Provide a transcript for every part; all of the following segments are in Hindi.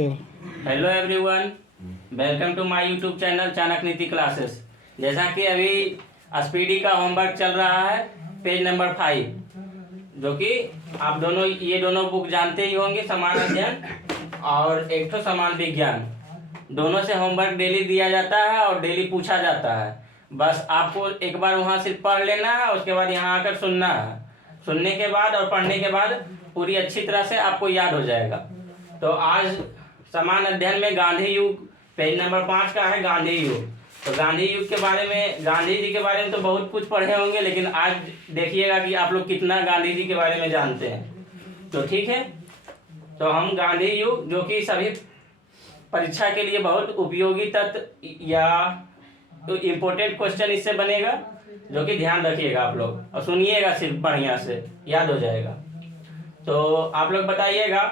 चल। Hello everyone, welcome to my YouTube channel Chanakya Niti classes. जैसा कि अभी स्पीडी का होमवर्क चल रहा है, पेज नंबर 5, जो कि आप दोनों ये दोनों बुक जानते ही होंगे, समान अध्ययन और एक तो समान विज्ञान। दोनों से होमवर्क डेली दिया जाता है और डेली पूछा जाता है। बस आपको एक बार वहाँ से पढ़ लेना है, उसके बाद यहाँ आकर सुनना है। सुनने के बाद और पढ़ने के बाद पूरी अच्छी तरह से आपको याद हो जाएगा। तो आज समान अध्ययन में गांधी युग, पेज नंबर 5 का है गांधी युग। तो गांधी युग के बारे में, गांधी जी के बारे में तो बहुत कुछ पढ़े होंगे, लेकिन आज देखिएगा कि आप लोग कितना गांधी जी के बारे में जानते हैं। तो ठीक है, तो हम गांधी युग, जो कि सभी परीक्षा के लिए बहुत उपयोगी तत्व या इम्पोर्टेंट क्वेश्चन इससे बनेगा, जो कि ध्यान रखिएगा आप लोग और सुनिएगा, सिर्फ बढ़िया से याद हो जाएगा। तो आप लोग बताइएगा,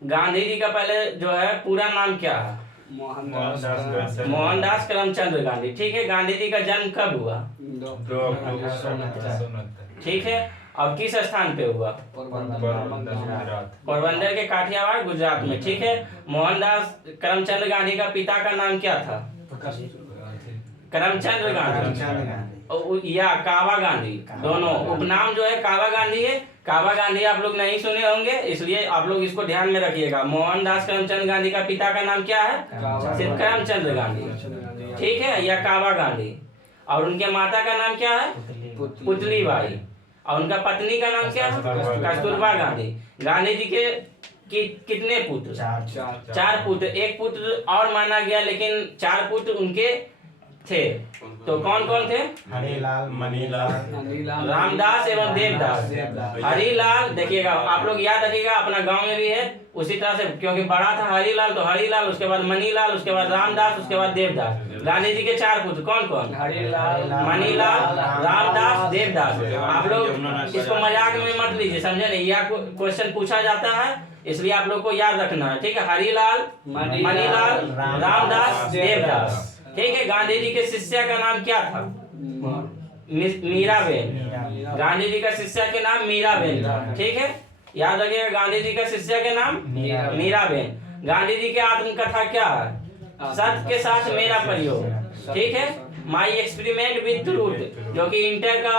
गांधी जी का पहले जो है पूरा नाम क्या है? मोहनदास करमचंद गांधी। ठीक है, गांधी जी का जन्म कब हुआ? 2 अक्टूबर 1969। ठीक है, और किस स्थान पे हुआ? पोरबंदर के काठियावाड़, गुजरात में। ठीक है, मोहनदास करमचंद गांधी का पिता का नाम क्या था? करमचंद गांधी या कावा गांधी, दोनों उपनाम जो है कावा गांधी है। कावा गांधी आप लोग नहीं सुने होंगे, इसलिए आप लोग इसको ध्यान में रखिएगा। मोहनदास करमचंद गांधी का पिता का नाम क्या है? सिर्फ करमचंद गांधी। ठीक है, या कावा गांधी। और उनके माता का नाम क्या है? पुतली बाई। और उनका पत्नी का नाम क्या है? कस्तूरबा गांधी। गांधी जी के कितने पुत्र? 4 पुत्र। एक पुत्र और माना गया, लेकिन 4 पुत्र उनके थे। तो कौन कौन थे? हरिलाल, मनीलाल, रामदास एवं देवदास। हरिलाल, देखिएगा आप लोग याद रखिएगा, अपना गांव में भी है उसी तरह से, क्योंकि बड़ा था हरिलाल, तो हरिलाल, उसके बाद मनीलाल, उसके बाद रामदास, उसके बाद देवदास। गांधी जी के 4 पुत्र कौन कौन? हरिलाल, मनीलाल, रामदास, देवदास। आप लोग इसको मजाक में मत लीजिए, समझे नहीं? यह क्वेश्चन पूछा जाता है, इसलिए आप लोग को याद रखना है। ठीक है, हरिलाल, मनीलाल, रामदास, देवदास। ठीक है, गांधी जी के शिष्या का नाम क्या था? मीराबेन। गांधी जी का शिष्या के नाम मीराबेन था। ठीक है, याद रखिएगा, गांधी जी का शिष्या के नाम मीराबेन। गांधी जी की आत्मकथा क्या है? सत्य के साथ मेरा प्रयोग। ठीक है, माई एक्सपेरिमेंट विद ट्रूथ, जो कि इंटर का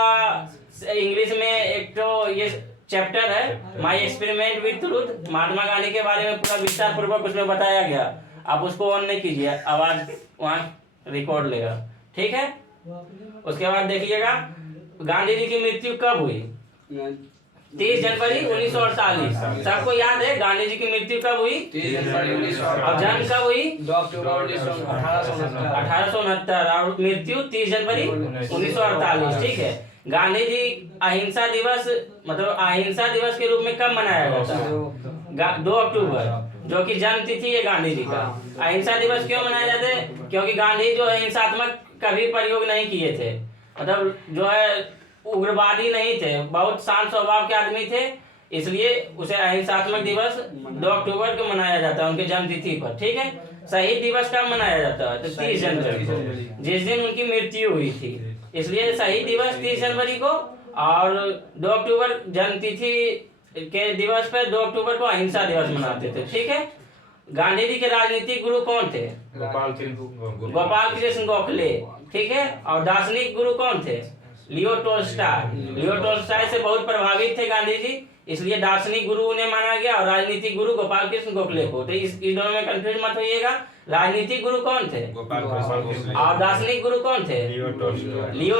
इंग्लिश में एक तो ये चैप्टर है, my experiment with truth. Mahatma Gandhi के बारे में पूरा विस्तार पूर्वक उसमें बताया गया। आप उसको ऑन नहीं कीजिए, आवाज वहाँ रिकॉर्ड लेगा। ठीक है, उसके बाद देखिएगा, गांधी जी की मृत्यु कब हुई? 30 जनवरी 1948। सबको याद है गांधी जी की मृत्यु कब हुई? 30 जनवरी 1948। और जन्म कब हुई? 2 अक्टूबर 1869। और मृत्यु 30 जनवरी 1948। ठीक है, गांधी जी अहिंसा दिवस, मतलब अहिंसा दिवस के रूप में कब मनाया जाता है? 2 अक्टूबर, जो कि जन्म तिथि है गांधी जी का। अहिंसा दिवस क्यों मनाया जाता है? क्योंकि गांधी जो है हिंसात्मक कभी प्रयोग नहीं किए थे, मतलब जो है उग्रवादी नहीं थे, बहुत शांत स्वभाव के आदमी थे, इसलिए उसे अहिंसात्मक दिवस 2 अक्टूबर को मनाया जाता है, उनके जन्म तिथि पर। ठीक है, शहीद दिवस कब मनाया जाता है? तो 30 जनवरी को, जिस दिन उनकी मृत्यु हुई थी, इसलिए शहीद दिवस 30 जनवरी को। और 2 अक्टूबर जन्म तिथि के दिवस पर 2 अक्टूबर को अहिंसा दिवस मनाते थे। ठीक है, गांधी जी के राजनीतिक गुरु कौन थे? गोपाल कृष्ण गोखले। ठीक है, और दार्शनिक गुरु कौन थे? लियो टोल्स्टॉय। लियो टोल्स्टॉय से बहुत प्रभावित थे गांधी जी, इसलिए दार्शनिक गुरु उन्हें माना गया, और राजनीतिक गुरु गोपाल कृष्ण गोखले को। तो इस दोनों में कंफ्यूज मत होइएगा। राजनीतिक गुरु कौन थे? और दार्शनिक गुरु कौन थे? लियो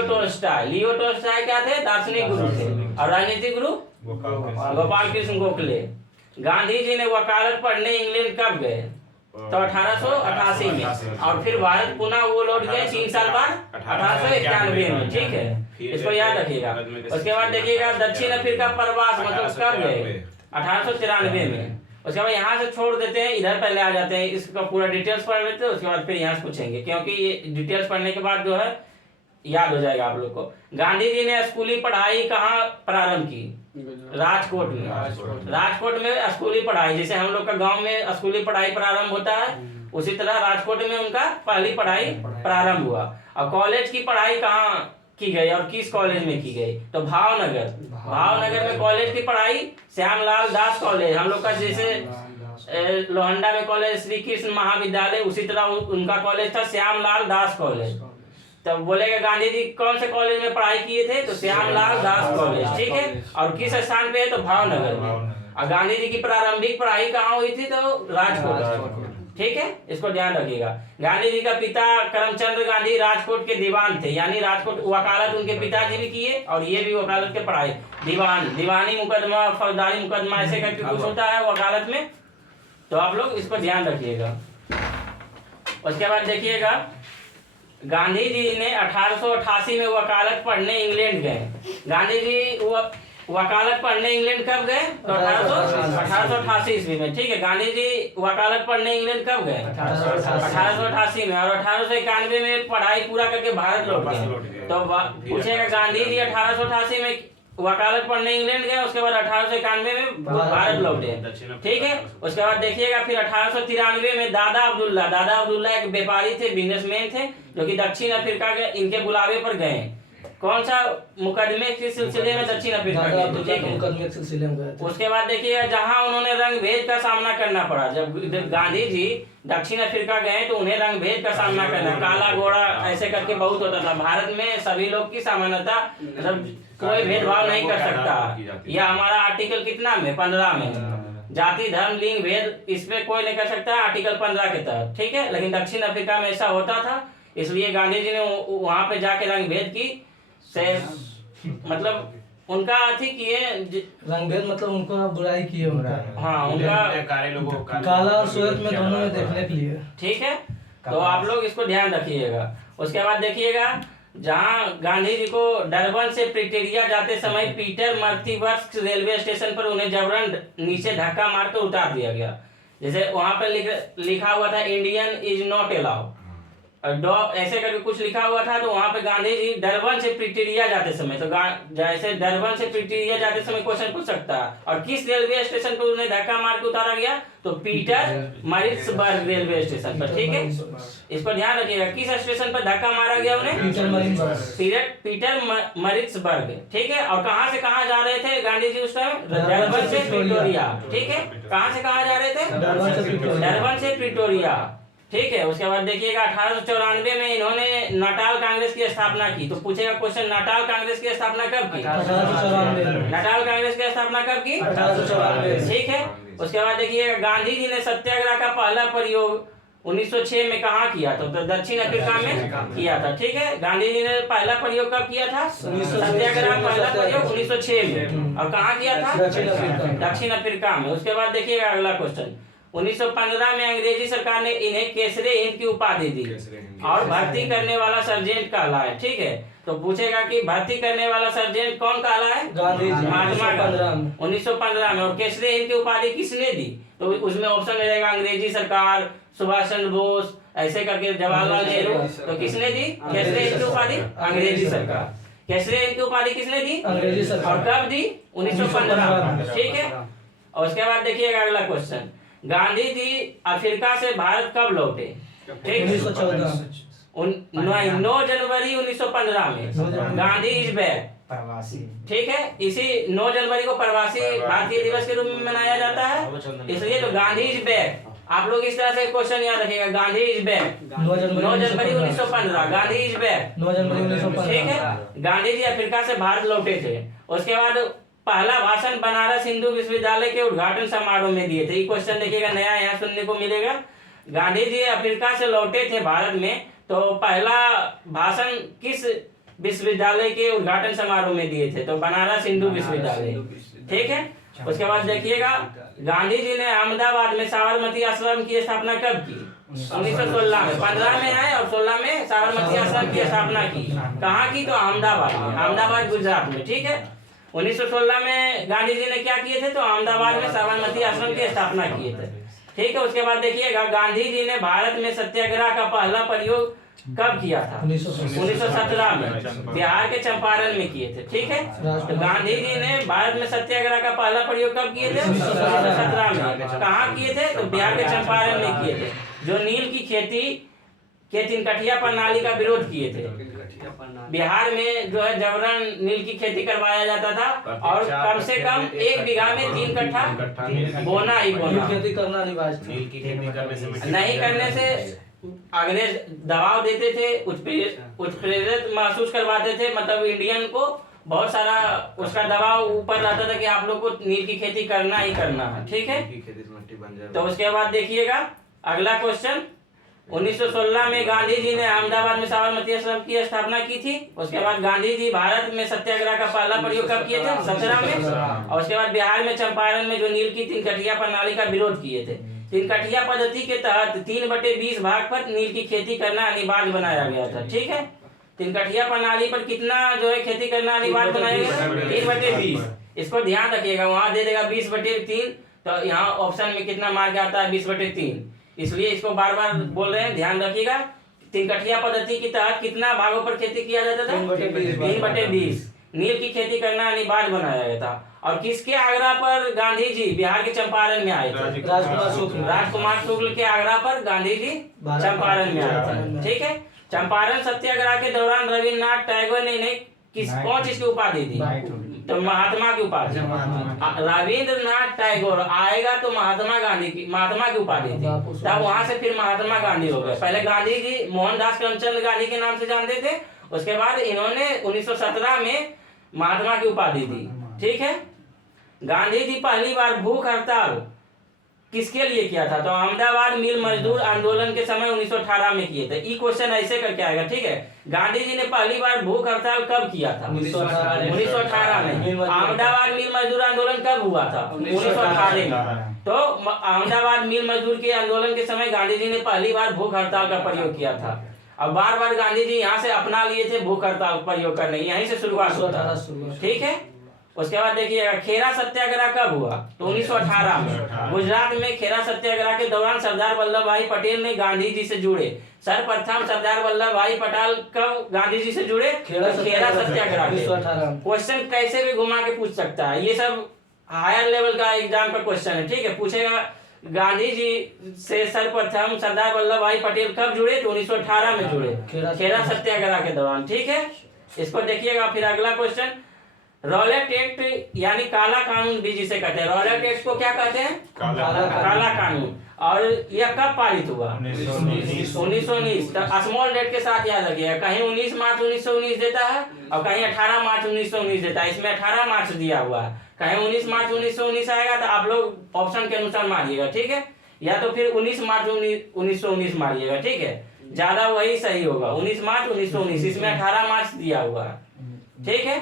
टोल्स्टॉय। लियो टोल्स्टॉय क्या थे? दार्शनिक गुरु थे। और राजनीतिक गुरु गोपाल कृष्ण गोखले। गांधी जी ने वकालत पढ़ने इंग्लैंड कब गए? तो 1888 में। और फिर भारत पुनः वो लौट गए 3 साल बाद, 1891 में। ठीक है, इसको याद रखिएगा। उसके बाद देखिएगा, दक्षिण अफ्रीका प्रवास मतलब कब गए? 1893 में। उसके बाद यहाँ से छोड़ देते हैं, इधर पहले आ जाते हैं, इसका पूरा डिटेल्स पढ़ लेते हैं, उसके बाद फिर यहाँ से पूछेंगे, क्योंकि ये डिटेल्स पढ़ने के बाद जो है याद हो जाएगा आप लोग को। गांधी जी ने स्कूली पढ़ाई कहाँ प्रारंभ की? राजकोट में। राजकोट में स्कूली पढ़ाई, जैसे हम लोग का गांव में स्कूली पढ़ाई प्रारंभ होता है, उसी तरह राजकोट में उनका पहली पढ़ाई प्रारंभ हुआ। और कॉलेज की पढ़ाई कहाँ की गई और किस कॉलेज में की गई? तो भावनगर में कॉलेज की पढ़ाई श्यामलाल दास कॉलेज, हम लोग का जैसे लोहंडा में कॉलेज श्री कृष्ण महाविद्यालय, उसी तरह उनका कॉलेज था श्यामलाल दास कॉलेज। तब बोलेगा गांधी जी कौन से कॉलेज में पढ़ाई किए थे, तो श्यामलाल दास कॉलेज, ठीक है। और किस स्थान पे है, तो भावनगर में। और गांधी जी की प्रारंभिक पढ़ाई कहाँ हुई थी, तो राजकोट, ठीक है, इसको ध्यान रखिएगा। गांधी जी का पिता करमचंद गांधी राजकोट के दीवान थे, यानी राजकोट वकालत उनके पिताजी भी किए और ये भी वकालत के पढ़ाई। दीवानी मुकदमा, फौजदारी मुकदमा, ऐसे करके कुछ होता है वकालत में, तो आप लोग इसको ध्यान रखिएगा। उसके बाद देखिएगा गांधी जी ने 1888 में वकालत पढ़ने इंग्लैंड गए। गांधी जी वकालत पढ़ने इंग्लैंड कब गए, तो 1888 ईस्वी में, ठीक है। गांधी जी वकालत पढ़ने इंग्लैंड कब गए, 1888 में। और 1891 में पढ़ाई पूरा करके भारत लौट गए। तो पूछेगा गांधी जी 1888 में वकालत पढ़ने इंग्लैंड गए, उसके बाद 1891 में भारत लौटे, ठीक है। उसके बाद देखिएगा फिर 1893 में दादा अब्दुल्ला एक व्यापारी थे, बिजनेसमैन थे, जो कि दक्षिण अफ्रीका के इनके बुलावे पर गए। कौन सा मुकदमे के सिलसिले में दक्षिण अफ्रीका गए, मुकदमे के सिलसिले में गए थे। उसके बाद देखिएगा जहां उन्होंने रंग भेद का सामना करना पड़ा। जब गांधी जी दक्षिण अफ्रीका गए तो उन्हें रंग भेद का सामना करना, काला गोरा ऐसे करके बहुत होता था। भारत में सभी लोग की समानता, मतलब कोई भेदभाव नहीं कर सकता। यह हमारा आर्टिकल कितना में, 15 में, जाति धर्म लिंग भेद इसमें कोई नहीं कर सकता, आर्टिकल 15 के तहत, ठीक है। लेकिन दक्षिण अफ्रीका में ऐसा होता था, इसलिए गांधी जी ने वहां पे जाके रंग भेद की से मतलब उनका अथी किए, रंग भेद मतलब उनका बुराई किए उनका, हाँ उनका काला और श्वेत में दोनों में देखने के लिए, ठीक है। तो आप लोग इसको ध्यान रखिएगा। उसके बाद देखिएगा जहां गांधी जी को डरबन से प्रिटोरिया जाते समय पीटर मार्टिवर्स रेलवे स्टेशन पर उन्हें जबरन नीचे धक्का मार कर उतार दिया गया। जैसे वहां पर लिखा हुआ था इंडियन इज नॉट अलाउड, ऐसे करके कुछ लिखा हुआ था। तो वहां पे गांधी जी डरबन से प्रिटोरिया जाते समय, तो जैसे डरबन से प्रिटोरिया जाते समय क्वेश्चन पूछ सकता है। और किस रेलवे स्टेशन पर उन्हें धक्का मार के उतारा गया, तो पीटर मारिट्सबर्ग रेलवे स्टेशन पर, ठीक है। इसको ध्यान रखिएगा, किस स्टेशन पर धक्का मारा गया उन्हें, पीटर मारिट्सबर्ग, ठीक है। और कहां से कहां जा रहे थे गांधी जी उस टाइम, डरबन से प्रिटोरिया, ठीक है। कहां से कहां जा रहे थे, डरबन से प्रिटोरिया, ठीक है। उसके बाद देखिएगा 1894 में इन्होंने नाटाल कांग्रेस की स्थापना की। तो पूछेगा क्वेश्चन, नाटाल कांग्रेस की स्थापना कब की, नाटाल कांग्रेस की स्थापना कब की, 1894, ठीक है। उसके बाद देखिएगा गांधी जी ने सत्याग्रह का पहला प्रयोग 1906 में कहाँ किया, तो दक्षिण अफ्रीका में किया था, ठीक है। गांधी जी ने पहला प्रयोग कब किया था, सत्याग्रह पहला प्रयोग 1906 में, और कहाँ किया था, दक्षिण अफ्रीका में। उसके बाद देखिएगा अगला क्वेश्चन, 1915 में अंग्रेजी सरकार ने इन्हें केसरे हिंद की उपाधि दी और भर्ती करने वाला सर्जेंट कहलाए, ठीक है। तो पूछेगा कि भर्ती करने वाला सर्जेंट कौन कहलाए, महात्मा गांधी, 1915 में। और केसरे हिंद की उपाधि किसने दी, तो उसमें ऑप्शन मिलेगा अंग्रेजी सरकार, सुभाष चंद्र बोस, ऐसे करके जवाहरलाल नेहरू। तो किसने दी केसरे हिंद की उपाधि, अंग्रेजी सरकार। केसरे हिंद की उपाधि किसने दी, अंग्रेजी सरकार। और कब दी, 1915, ठीक है। और उसके बाद देखिएगा अगला क्वेश्चन, गांधी जी अफ्रीका से भारत कब लौटे, ठीक, 9 जनवरी 1915 में गांधी इज बैक, ठीक है। इसी 9 जनवरी को प्रवासी भारतीय दिवस के रूप में मनाया जाता है, इसलिए तो गांधी इज बैक। आप लोग इस तरह से क्वेश्चन याद रखिएगा, Gandhi is back, 9 January 1915, Gandhi is back, 9 जनवरी 1915, ठीक है। गांधी जी अफ्रीका से भारत लौटे थे। उसके बाद पहला भाषण बनारस हिंदू विश्वविद्यालय के उद्घाटन समारोह में दिए थे। ये क्वेश्चन देखिएगा नया यहाँ सुनने को मिलेगा। गांधी जी अफ्रीका से लौटे थे भारत में, तो पहला भाषण किस विश्वविद्यालय के उद्घाटन समारोह में दिए थे, तो बनारस हिंदू विश्वविद्यालय, ठीक है। उसके बाद देखिएगा गांधी जी ने अहमदाबाद में साबरमती आश्रम की स्थापना कब की, 1916 में। 15 में है और 16 में साबरमती आश्रम की स्थापना की। कहाँ की, तो अहमदाबाद में, अहमदाबाद गुजरात में, ठीक है। 1916 में गांधी जी ने क्या किए थे, तो अहमदाबाद में साबरमती आश्रम की स्थापना किए थे, ठीक है। उसके बाद देखिएगा गांधी जी ने भारत में सत्याग्रह का पहला प्रयोग कब किया था, 1917 में, बिहार के चंपारण में किए थे, ठीक है। तो गांधी जी ने भारत में सत्याग्रह का पहला प्रयोग कब किए थे, 1917 में। कहाँ किए थे, तो बिहार के चंपारण में किए थे। जो नील की खेती के तीन कठिया प्रणाली का विरोध किए थे। बिहार में जो है जबरन नील की खेती करवाया जाता था और कम से कम 1 बीघा में 3 कट्ठा बोना ही बोना। खेती करना रिवाज था। नील की खेती करने से मिट्टी नहीं करने से अंग्रेज दबाव देते थे, उत्प्रेरित महसूस करवाते थे, मतलब इंडियन को बहुत सारा उसका दबाव ऊपर रहता था कि आप लोग को नील की खेती करना ही करना है, ठीक है। तो उसके बाद देखिएगा अगला क्वेश्चन, 1916 में गांधी जी ने अहमदाबाद में साबरमती आश्रम की स्थापना की थी। उसके बाद गांधी जी भारत में सत्याग्रह का पहला प्रयोग कब किए थे? 17 में। और उसके बाद बिहार में चंपारण में जो नील की 3 कठिया प्रणाली का विरोध किए थे। 3 कठिया पद्धति के तहत 3/20 भाग पर नील की खेती करना अनिवार्य बनाया गया था, ठीक है। 3 कठिया प्रणाली पर कितना जो है खेती करना अनिवार्य बनाया गया? 3/20। इसको ध्यान रखिएगा, वहां दे देगा 20/3, तो यहाँ ऑप्शन में कितना मार्क आता है? 20/3। इसलिए इसको बार बार बोल रहे हैं, ध्यान रखिएगा। 3 कठिया पद्धति के तहत कितना भागों पर खेती किया जाता था? 3/20। नील की खेती करना अनिवार्य बनाया गया था। और किसके आग्रह पर गांधी जी बिहार के चंपारण में आए थे? राजकुमार शुक्ल के आग्रह पर गांधी जी चंपारण में आए थे, ठीक है। चंपारण सत्याग्रह के दौरान रविन्द्रनाथ टैगोर ने कौन चीज की उपाधि दी? तो महात्मा की उपाधि। रविन्द्रनाथ टैगोर आएगा तो महात्मा की उपाधि थी, तब वहां से फिर महात्मा गांधी हो गए। पहले गांधी जी मोहनदास करमचंद गांधी के नाम से जानते थे, उसके बाद इन्होंने 1917 में महात्मा की उपाधि दी, ठीक है। गांधी जी पहली बार भूख हड़ताल किसके लिए किया था? तो अहमदाबाद मिल मजदूर आंदोलन के समय 1918 में किए थे। ये क्वेश्चन ऐसे करके आएगा, ठीक है। गांधी जी ने पहली बार भूख हड़ताल कब किया था? 1918 में। अहमदाबाद मिल मजदूर आंदोलन कब हुआ था? 1918 में। तो अहमदाबाद मिल मजदूर के आंदोलन के समय गांधी जी ने पहली बार भूख हड़ताल का प्रयोग किया था। अब बार बार गांधी जी यहाँ से अपना लिए थे भूख हड़ताल प्रयोग करने, यहीं से शुरुआत होता है, ठीक है। उसके बाद देखिएगा खेरा सत्याग्रह कब हुआ? तो 1918 में। गुजरात में खेरा सत्याग्रह के दौरान सरदार वल्लभ भाई पटेल ने गांधी जी से जुड़े। सर्वप्रथम सरदार वल्लभ भाई पटेल कब गांधी जी से जुड़े? खेरा सत्याग्रह के। क्वेश्चन कैसे भी घुमा के पूछ सकता है, ये सब हायर लेवल का एग्जाम का क्वेश्चन है, ठीक है। पूछेगा गांधी जी से सर्वप्रथम सरदार वल्लभ भाई पटेल कब जुड़े? तो 1918 में जुड़े, खेरा सत्याग्रह के दौरान, ठीक है। इसको देखिएगा। फिर अगला क्वेश्चन, रॉलेट एक्ट यानी काला कानून भी जिसे कहते हैं, रॉलेट एक्ट को क्या कहते हैं? काला कानून। और यह कब पारित हुआ? 1919। तो स्मॉल डेट के साथ याद रखिएगा, कहीं 19 मार्च 1919 देता है और कहीं 18 मार्च 1919 देता है। इसमें 18 मार्च दिया हुआ है, कहीं 19 मार्च 1919 आएगा तो आप लोग ऑप्शन के अनुसार मारिएगा, ठीक है। या तो फिर 19 मार्च 1919 मारिएगा, ठीक है, ज्यादा वही सही होगा। 19 मार्च 1919, इसमें 18 मार्च दिया हुआ है, ठीक है।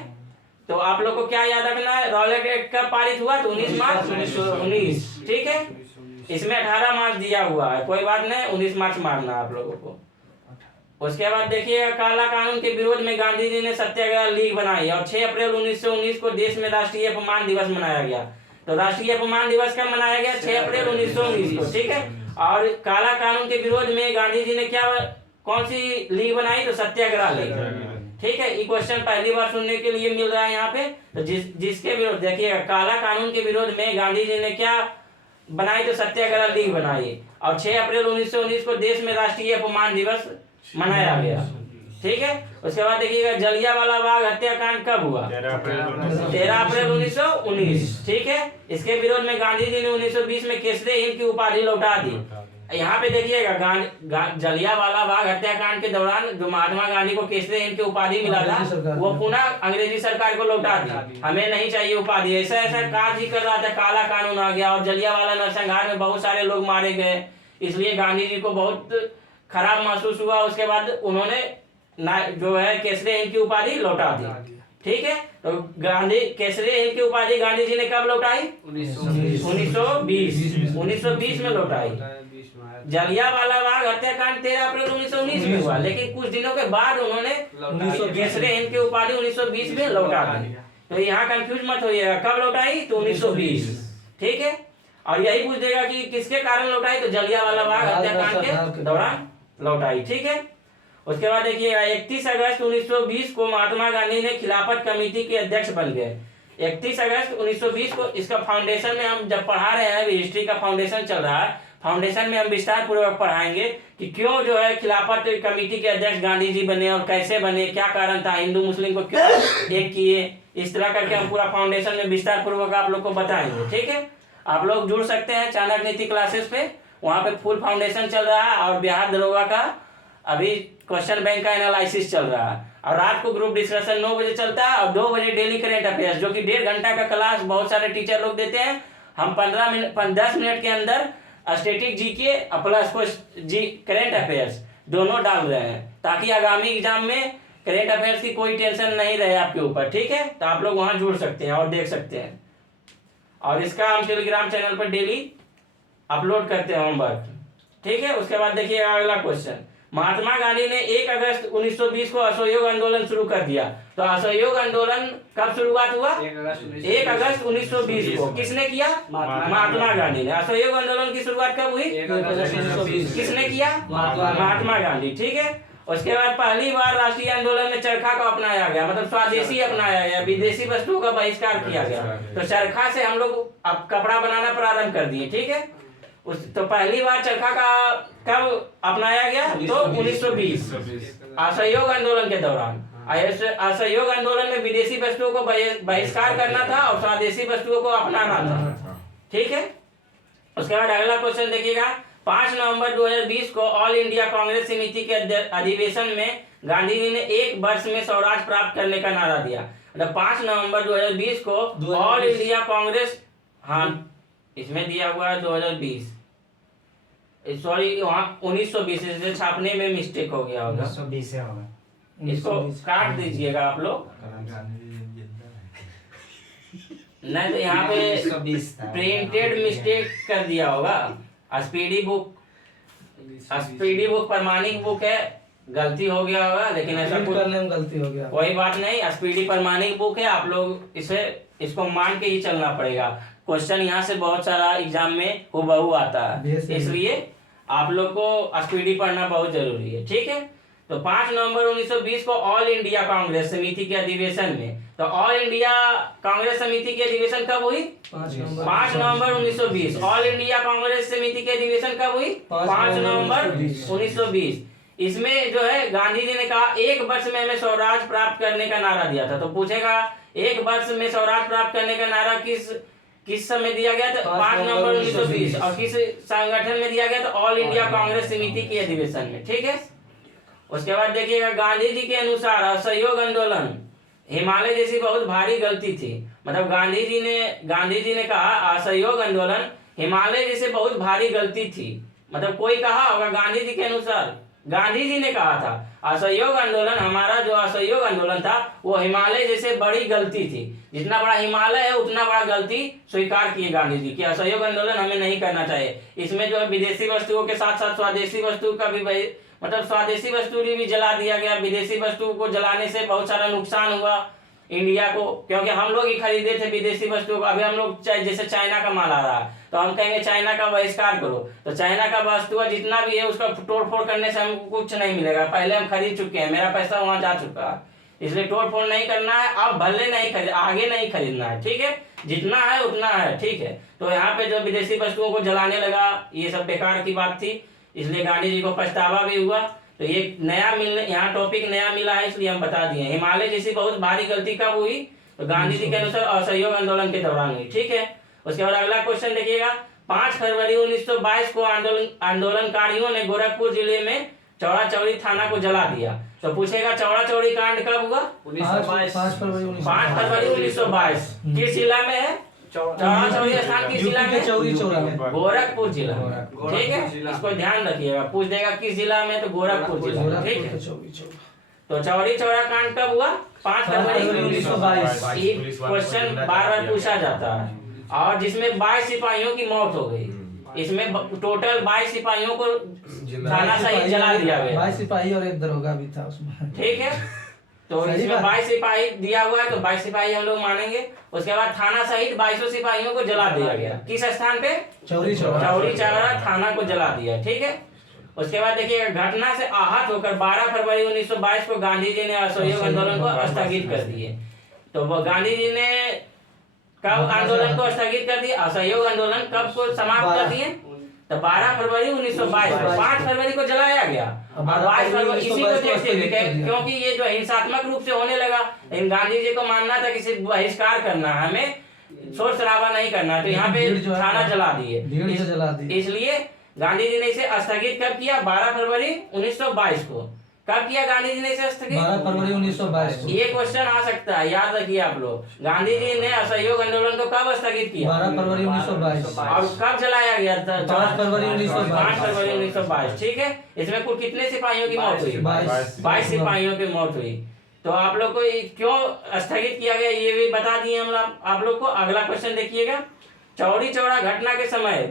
तो आप लोग को क्या याद रखना है? रॉलेट एक्ट कब पारित हुआ? तो 19 मार्च 1919, ठीक है। इसमें 18 मार्च दिया हुआ है, कोई बात नहीं, 19 मार्च मारना है आप लोगों को। उसके बाद देखिए काला कानून के विरोध में गांधी जी ने सत्याग्रह लीग बनाई और 6 अप्रैल 1919 को देश में राष्ट्रीय अपमान दिवस मनाया गया। तो राष्ट्रीय अपमान दिवस कब मनाया गया? 6 अप्रैल 1919 को, ठीक है। और काला कानून के विरोध में गांधी जी ने कौन सी लीग बनाई? तो सत्याग्रह लीग, ठीक है। ये क्वेश्चन पहली बार सुनने के लिए मिल रहा है यहाँ पे। तो जिसके विरोध देखिएगा, काला कानून के विरोध में गांधी जी ने क्या बनाई? तो सत्याग्रह लीग बनाई और 6 अप्रैल 1919 को देश में राष्ट्रीय अपमान दिवस मनाया गया, ठीक है। उसके बाद देखिएगा जलियांवाला बाग हत्याकांड कब हुआ? 13 अप्रैल 1919, ठीक है। इसके विरोध में गांधी जी ने 1920 में केसरी हिंद की उपाधि लौटा दी। यहाँ पे देखिएगा जलियांवाला बाग हत्याकांड के दौरान जो महात्मा गांधी को केसरी हिंद की उपाधि मिला था, वो पुनः अंग्रेजी सरकार को लौटा दी। हमें नहीं चाहिए उपाधि, ऐसा ऐसा कार्य ही कर रहा था, काला कानून आ गया और जलियांवाला नरसंहार में बहुत सारे लोग मारे गए, इसलिए गांधी जी को बहुत खराब महसूस हुआ। उसके बाद उन्होंने जो है केसरी हिंद की उपाधि लौटा दी, ठीक है। तो केसरी हिंद की उपाधि गांधी जी ने कब लौटाई? 1920 में लौटाई। जलियांवाला बाग हत्याकांड 13 अप्रैल 1919 में हुआ, लेकिन कुछ दिनों के बाद उन्होंने केसरी हिंद की उपाधि 1920 में लौटा दी। तो यहाँ कंफ्यूज मत होइएगा, कब लौटाई? तो 1920, ठीक है। और यही पूछ देगा कि किसके कारण लौटाई? तो जलियांवाला बाग हत्याकांड के दौरान लौटाई, ठीक है। उसके बाद देखिएगा 31 अगस्त 1920 को महात्मा गांधी ने खिलाफत कमेटी के अध्यक्ष बन गए। 31 अगस्त 1920 को इसका फाउंडेशन में हम जब पढ़ा रहे हैं, हिस्ट्री का फाउंडेशन चल रहा है, फाउंडेशन में हम विस्तार पूर्वक पढ़ाएंगे कि क्यों जो है खिलाफत कमेटी के अध्यक्ष गांधी जी बने और कैसे बने, क्या कारण था, हिंदू मुस्लिम को क्यों एक किए, इस तरह करके हम पूरा फाउंडेशन में विस्तार पूर्वक आप लोग को बताएंगे। ठीक है, आप लोग जुड़ सकते हैं चाणक्य नीति क्लासेस पे, वहाँ पे फुल फाउंडेशन चल रहा है और बिहार दरोगा का अभी क्वेश्चन बैंक का एनालिसिस चल रहा है। और रात को ग्रुप डिस्कशन 9 बजे चलता है और 2 बजे डेली करेंट अफेयर्स, जो कि 1.5 घंटा का क्लास बहुत सारे टीचर लोग देते हैं। हम 10 मिनट के अंदर static GK plus current affairs दोनों डाल रहे हैं, ताकि आगामी एग्जाम में करेंट अफेयर्स की कोई टेंशन नहीं रहे आपके ऊपर। ठीक है, तो आप लोग वहां जुड़ सकते हैं और देख सकते हैं। और इसका हम टेलीग्राम चैनल पर डेली अपलोड करते हैं होमवर्क। ठीक है, उसके बाद देखिए अगला क्वेश्चन। महात्मा गांधी ने 1 अगस्त 1920 को असहयोग आंदोलन शुरू कर दिया। तो असहयोग आंदोलन कब शुरुआत हुआ? 1 अगस्त 1920 को। किसने किया? महात्मा गांधी ने। असहयोग आंदोलन की शुरुआत कब हुई? 1 अगस्त 1920। किसने किया? महात्मा गांधी। ठीक है, उसके बाद पहली बार राष्ट्रीय आंदोलन में चरखा को अपनाया गया, मतलब स्वदेशी अपनाया गया, विदेशी वस्तुओं का बहिष्कार किया गया। तो चरखा से हम लोग अब कपड़ा बनाना प्रारंभ कर दिए। ठीक है, तो पहली बार चरखा का कब अपनाया गया? तो 1920 असहयोग आंदोलन के दौरान। असहयोग आंदोलन में विदेशी वस्तुओं को बहिष्कार करना था और स्वदेशी वस्तुओं को अपनाना था। ठीक है, उसके बाद अगला क्वेश्चन देखिएगा। 5 नवंबर 2020 को ऑल इंडिया कांग्रेस समिति के अधिवेशन में गांधी जी ने 1 वर्ष में स्वराज प्राप्त करने का नारा दिया। मतलब 5 नवंबर 2020 को ऑल इंडिया कांग्रेस, हाँ इसमें दिया हुआ है 2020, सॉरी वहाँ 1920, इसे छापने में मिस्टेक हो गया होगा, 1920 से होगा। इसको काट दीजिएगा आप लोग। नहीं तो यहाँ पे प्रिंटेड मिस्टेक कर दिया होगा। स्पीडी बुक प्रमाणिक बुक है, गलती हो गया होगा, लेकिन ऐसा कुछ करने में गलती हो गया, कोई बात नहीं। स्पीडी प्रमाणिक बुक है, आप लोग इसको मान के ही चलना पड़ेगा। क्वेश्चन यहाँ से बहुत सारा एग्जाम में हुबहू आता है, इसलिए आप लोग को स्पीडी पढ़ना बहुत जरूरी है। ठीक है, तो 5 नवंबर 1920 को ऑल इंडिया कांग्रेस समिति के अधिवेशन में, तो ऑल इंडिया कांग्रेस समिति की अधिवेशन कब हुई? 5 नवंबर 1920। ऑल इंडिया कांग्रेस समिति की अधिवेशन कब हुई? 5 नवंबर 1920। इसमें जो है गांधी जी ने कहा 1 वर्ष में हमें स्वराज प्राप्त करने का नारा दिया था। तो पूछेगा 1 वर्ष में स्वराज प्राप्त करने का नारा किस समय दिया गया था? 5 नवंबर 1920। और किस संगठन में दिया गया था? ऑल इंडिया कांग्रेस समिति के अधिवेशन में। ठीक है, उसके बाद देखिएगा गांधी जी के अनुसार असहयोग आंदोलन हिमालय जैसी बहुत भारी गलती थी। मतलब गांधी जी ने कहा असहयोग आंदोलन हिमालय जैसे बहुत भारी गलती थी। मतलब कोई कहा होगा गांधी जी के अनुसार, गांधी जी ने कहा था असहयोग आंदोलन, हमारा जो असहयोग आंदोलन था वो हिमालय जैसे बड़ी गलती थी। जितना बड़ा हिमालय है उतना बड़ा गलती स्वीकार किए गांधी जी कि असहयोग आंदोलन हमें नहीं करना चाहिए। इसमें जो है विदेशी वस्तुओं के साथ साथ स्वदेशी वस्तु का भी मतलब स्वदेशी वस्तु भी जला दिया गया। विदेशी वस्तु को जलाने से बहुत सारा नुकसान हुआ इंडिया को, क्योंकि हम लोग ही खरीदे थे विदेशी वस्तुओं को। अभी हम लोग जैसे चाइना का माल आ रहा है तो हम कहेंगे चाइना का बहिष्कार करो, तो चाइना का वस्तु जितना भी है उसका तोड़ फोड़ करने से हमको कुछ नहीं मिलेगा। पहले हम खरीद चुके हैं, मेरा पैसा वहां जा चुका है, इसलिए तोड़ फोड़ नहीं करना है। अब भले नहीं खरीद, आगे नहीं खरीदना है। ठीक है, जितना है उतना है। ठीक है, तो यहाँ पे जो विदेशी वस्तुओं को जलाने लगा ये सब बेकार की बात थी, इसलिए गांधी जी को पछतावा भी हुआ। तो ये यहाँ टॉपिक नया मिला है, इसलिए हम बता दिए। हिमालय जैसी बहुत भारी गलती कब हुई? तो गांधी जी के अनुसार असहयोग आंदोलन के दौरान हुई। ठीक है, उसके बाद अगला क्वेश्चन देखिएगा। 5 फरवरी 1922 को आंदोलनकारियों ने गोरखपुर जिले में चौड़ा चौड़ी थाना को जला दिया। तो पूछेगा चौड़ा चौड़ी कांड कब हुआ? 5 फरवरी 1922। किस जिला में है? चौड़ा चौड़ी स्थान किस जिला में? चौरी चौरा में, गोरखपुर जिला। ठीक है, इसको ध्यान रखिएगा, पूछ देगा किस जिला में, तो गोरखपुर जिला। ठीक है, तो चौरी चौरा कांड कब हुआ? 5 फरवरी 1922। ये क्वेश्चन बार बार पूछा जाता है, और जिसमें 22 सिपाहियों की मौत हो गई। इसमें टोटल 22 सिपाहियों को थाना सहित जला दिया गया। 22 सिपाही और 1 दरोगा भी था उसमें। ठीक है, तो इसमें 22 सिपाही दिया हुआ है, तो 22 सिपाही हम लोग मानेंगे। उसके बाद थाना सहित 22 सिपाहियों को जला दिया गया। किस स्थान पे? चौरी चौरा थाना को जला दिया। ठीक है, उसके बाद देखिए घटना से आहत होकर 12 फरवरी 1922 को गांधी जी ने असहयोग आंदोलन को स्थगित कर दिए। तो वो गांधी जी ने कब आंदोलन को स्थगित कर दिया? असहयोग आंदोलन कब को समाप्त कर दिए? तो 12 फरवरी 1922 को 5 फरवरी को जलाया गया और 22 फरवरी इसी को देखते हुए क्योंकि ये जो हिंसात्मक रूप से होने लगा, लेकिन गांधी जी को मानना था कि सिर्फ बहिष्कार करना है, हमें शोर शराबा नहीं करना, तो यहाँ पे थाना जला दिए। इसलिए गांधी जी ने इसे स्थगित कब किया? 12 फरवरी 1922 को। कब किया गांधी जी ने इसे स्थगित? 12 फरवरी 1922 को। ये क्वेश्चन आ सकता है, याद रखिए आप लोग। गांधी जी ने असहयोग आंदोलन को कब स्थगित किया? 12 फरवरी 1922। और कब जलाया गया था? 5 फरवरी 1922। 5 फरवरी 1922। ठीक है, इसमें कुल कितने सिपाहियों की मौत हुई? 22 सिपाहियों की मौत हुई। तो आप लोग को क्यों स्थगित किया गया ये भी बता दिए हम लोग आप लोग को। अगला क्वेश्चन देखिएगा। चौरी चौरा घटना के समय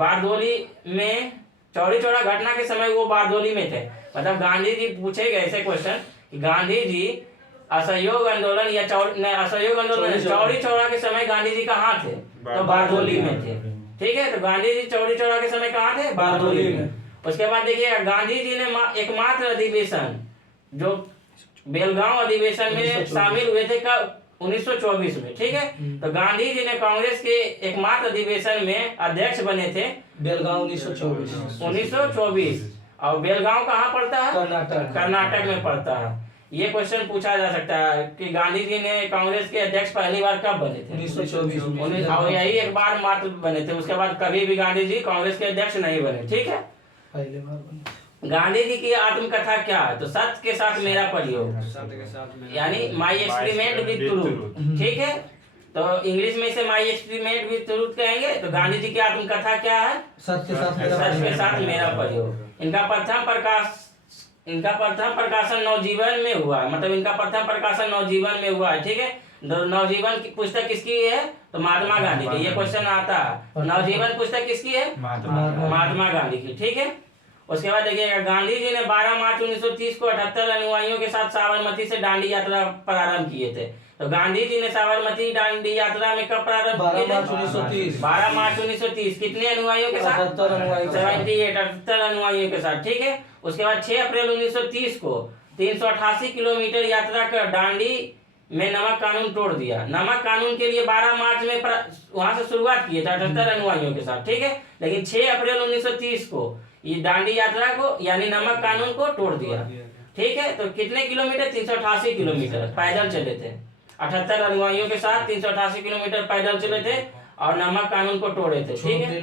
वो बारदोली में थे। मतलब गांधी जी पूछे गए ऐसे क्वेश्चन कि गांधी जी असहयोग आंदोलन या चौरी चौरा के समय गांधी जी कहाँ थे? तो बारदोली में थे। ठीक है, तो गांधी जी चौरी चौरा के समय कहाँ थे? बारदोली में। उसके बाद देखिएगा गांधी जी ने एकमात्र अधिवेशन जो बेलगांव अधिवेशन में शामिल हुए थे कब? 1924 में। ठीक है, तो गांधी जी ने कांग्रेस के एकमात्र अधिवेशन में अध्यक्ष बने थे बेलगांव 1924। और बेलगांव कहाँ पड़ता है? कर्नाटक में पड़ता है। ये क्वेश्चन पूछा जा सकता है कि गांधी जी ने कांग्रेस के अध्यक्ष पहली बार कब बने थे? 1924 में। और यही एक बार मात्र बने थे, उसके बाद कभी भी गांधी जी कांग्रेस के अध्यक्ष नहीं बने। ठीक है, पहले बार बने। गांधी जी की आत्मकथा क्या है? तो सत्य के साथ मेरा प्रयोग, यानी माई एक्सपेरिमेंट विद ट्रूथ। ठीक है, तो इंग्लिश में इसे माई एक्सपेरिमेंट विद ट्रूथ कहेंगे। तो गांधी जी की आत्मकथा क्या है? सत्य के साथ मेरा प्रयोग। इनका प्रथम प्रकाशन नवजीवन में हुआ है, मतलब इनका प्रथम प्रकाशन नवजीवन में हुआ है। ठीक है, नवजीवन की पुस्तक किसकी है? तो महात्मा गांधी की। ये क्वेश्चन आता है, नवजीवन पुस्तक किसकी है? महात्मा गांधी की। ठीक है, उसके बाद देखिएगा गांधी जी ने 12 मार्च 1930 को 78 अनुयायियों के साथ साबरमती से दांडी यात्रा प्रारंभ किए थे। तो गांधी जी ने साबरमती दांडी यात्रा में कब प्रारंभ किए थे? 12 मार्च 1930। कितने अनुयायियों के साथ? 78 अनुयायियों के साथ। ठीक है, उसके बाद 6 अप्रैल 1930 को 388 किलोमीटर यात्रा कर दांडी में नमक कानून तोड़ दिया। नमक कानून के लिए 12 मार्च में वहां से शुरुआत किए थे 78 अनुयायियों के साथ। ठीक है, लेकिन 6 अप्रैल 1930 को ये दांडी यात्रा को यानी नमक कानून को तोड़ दिया। ठीक है, तो कितने किलोमीटर? 388 किलोमीटर पैदल चले थे। 78 अनुयायियों के साथ 388 किलोमीटर पैदल चले थे और नमक कानून को तोड़े थे। ठीक है,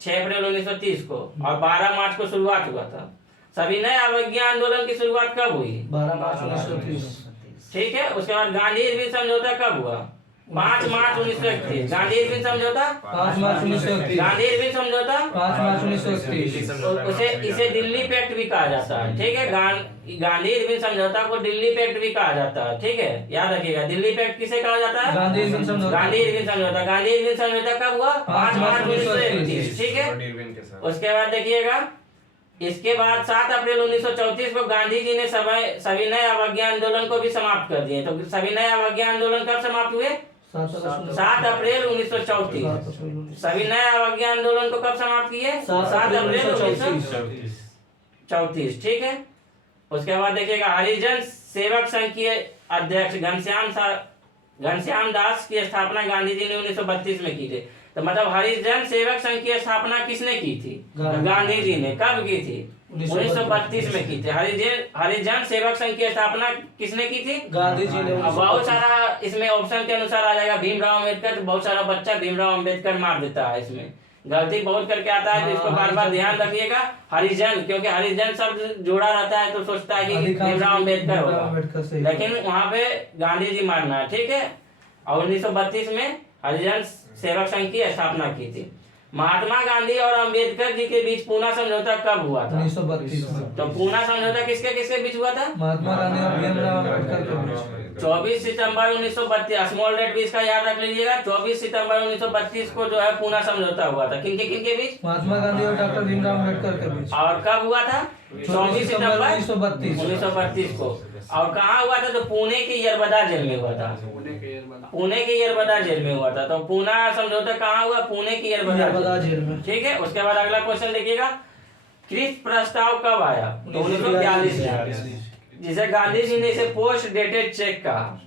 6 अप्रैल 1930 को और 12 मार्च को शुरुआत हुआ था। सविनय अवज्ञा आंदोलन की शुरुआत कब हुई? 12 मार्च 1930। ठीक है, उसके बाद गांधी इरविन समझौता कब हुआ? 5 मार्च 1931। गांधी इरविन समझौता 5 मार्च 1931। गांधी इरविन समझौता 5 मार्च 1931। इसे दिल्ली पैक्ट भी कहा जाता है। ठीक है, गांधी इरविन समझौता को दिल्ली पैक्ट भी कहा जाता है। ठीक है, याद रखिएगा दिल्ली पैक्ट किसे कहा जाता है? गांधी इरविन समझौता। गांधी इरविन समझौता। गांधी इरविन समझौता कब हुआ? 5 मार्च 1931। ठीक है, उसके बाद देखिएगा इसके बाद 7 अप्रैल 1934 को गांधी जी ने सविनय अवज्ञा आंदोलन को भी समाप्त कर दिए। तो सविनय अवज्ञा आंदोलन कब समाप्त हुए? 7 अप्रैल 1934। सविनय अवज्ञा आंदोलन को कब समाप्त किए? 7 अप्रैल 1934। ठीक है, उसके बाद देखिएगा हरिजन सेवक संघ के अध्यक्ष घनश्याम दास की स्थापना गांधी जी ने 1932 में की थी। तो मतलब हरिजन सेवक संघ की स्थापना किसने की थी? गांधी जी ने। कब की थी? 1932 में की थी। हरिजन सेवक संघ की स्थापना किसने की थी? गांधी जी ने। बहुत सारा इसमें ऑप्शन के अनुसार आ जाएगा भीमराव अम्बेडकर। बहुत सारा बच्चा भीमराव अम्बेडकर मार देता है, इसमें गलती बहुत करके आता है, तो इसको बार बार ध्यान रखिएगा। हरिजन, क्योंकि हरिजन शब्द जोड़ा रहता है तो सोचता है कि भीमराव अम्बेडकर होगा, लेकिन वहाँ पे गांधी जी मारना है। ठीक है, और 1932 में हरिजन सेवक संघ की स्थापना की थी। महात्मा गांधी और अंबेडकर जी के बीच पूना समझौता कब हुआ था? 1932 में। तो पूना समझौता किसके किसके बीच हुआ था? महात्मा गांधी और भीमराव अम्बेडकर के बीच। 24 सितंबर 1932। स्मॉल लेट भी इसका याद रख लीजिएगा। 24 सितंबर 1932 को जो है पूना समझौता हुआ था। किनके बीच? महात्मा गांधी और डॉक्टर भीमराव अम्बेडकर के बीच। और कब हुआ था? 24 सितंबर 1932 को। और कहाँ हुआ था? तो पुणे के यरबदा जेल में हुआ था। पुणे के यरबदा जेल में हुआ था। तो पूना समझौता कहाँ हुआ? पुणे के यरबदा जेल में। ठीक है, उसके बाद अगला क्वेश्चन देखिएगा। क्रिप्स प्रस्ताव कब आया? तो 1942 में, जिसे गांधी जी ने इसे पोस्ट डेटेड चेक कहा।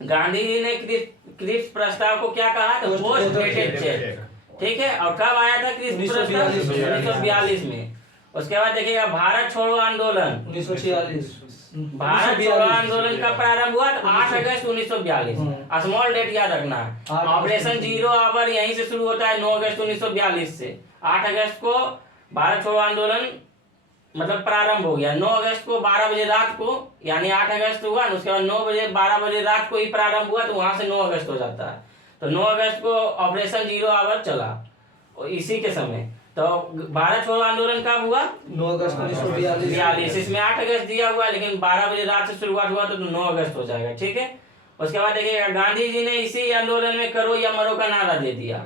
गांधी जी ने क्रिप्स प्रस्ताव को क्या कहा? तो पोस्ट डेटेड चेक। ठीक है। और कब आया था क्रिस पुरस्कार? 1942 में। उसके बाद देखिएगा भारत छोड़ो आंदोलन। 1946। भारत छोड़ो आंदोलन का प्रारंभ हुआ 8 अगस्त 1942। स्मॉल डेट याद रखना है। ऑपरेशन जीरो आवर यहीं से शुरू होता है 9 अगस्त 1942 से। 8 अगस्त को भारत छोड़ो आंदोलन मतलब प्रारंभ हो गया। 9 अगस्त को 12 बजे रात को, यानी 8 अगस्त हुआ, उसके बाद 9 बजे 12 बजे रात को ही प्रारंभ हुआ, तो वहां से 9 अगस्त हो जाता है। तो 9 अगस्त को ऑपरेशन जीरो आवर चला इसी के समय। तो भारत छोड़ो आंदोलन कब हुआ? 9 अगस्त 1942। इसमें 8 अगस्त दिया हुआ है, लेकिन 12 बजे रात से शुरुआत हुआ तो 9 अगस्त हो जाएगा, ठीक है। उसके बाद देखिएगा गांधी जी ने इसी आंदोलन में करो या मरो का नारा दे दिया।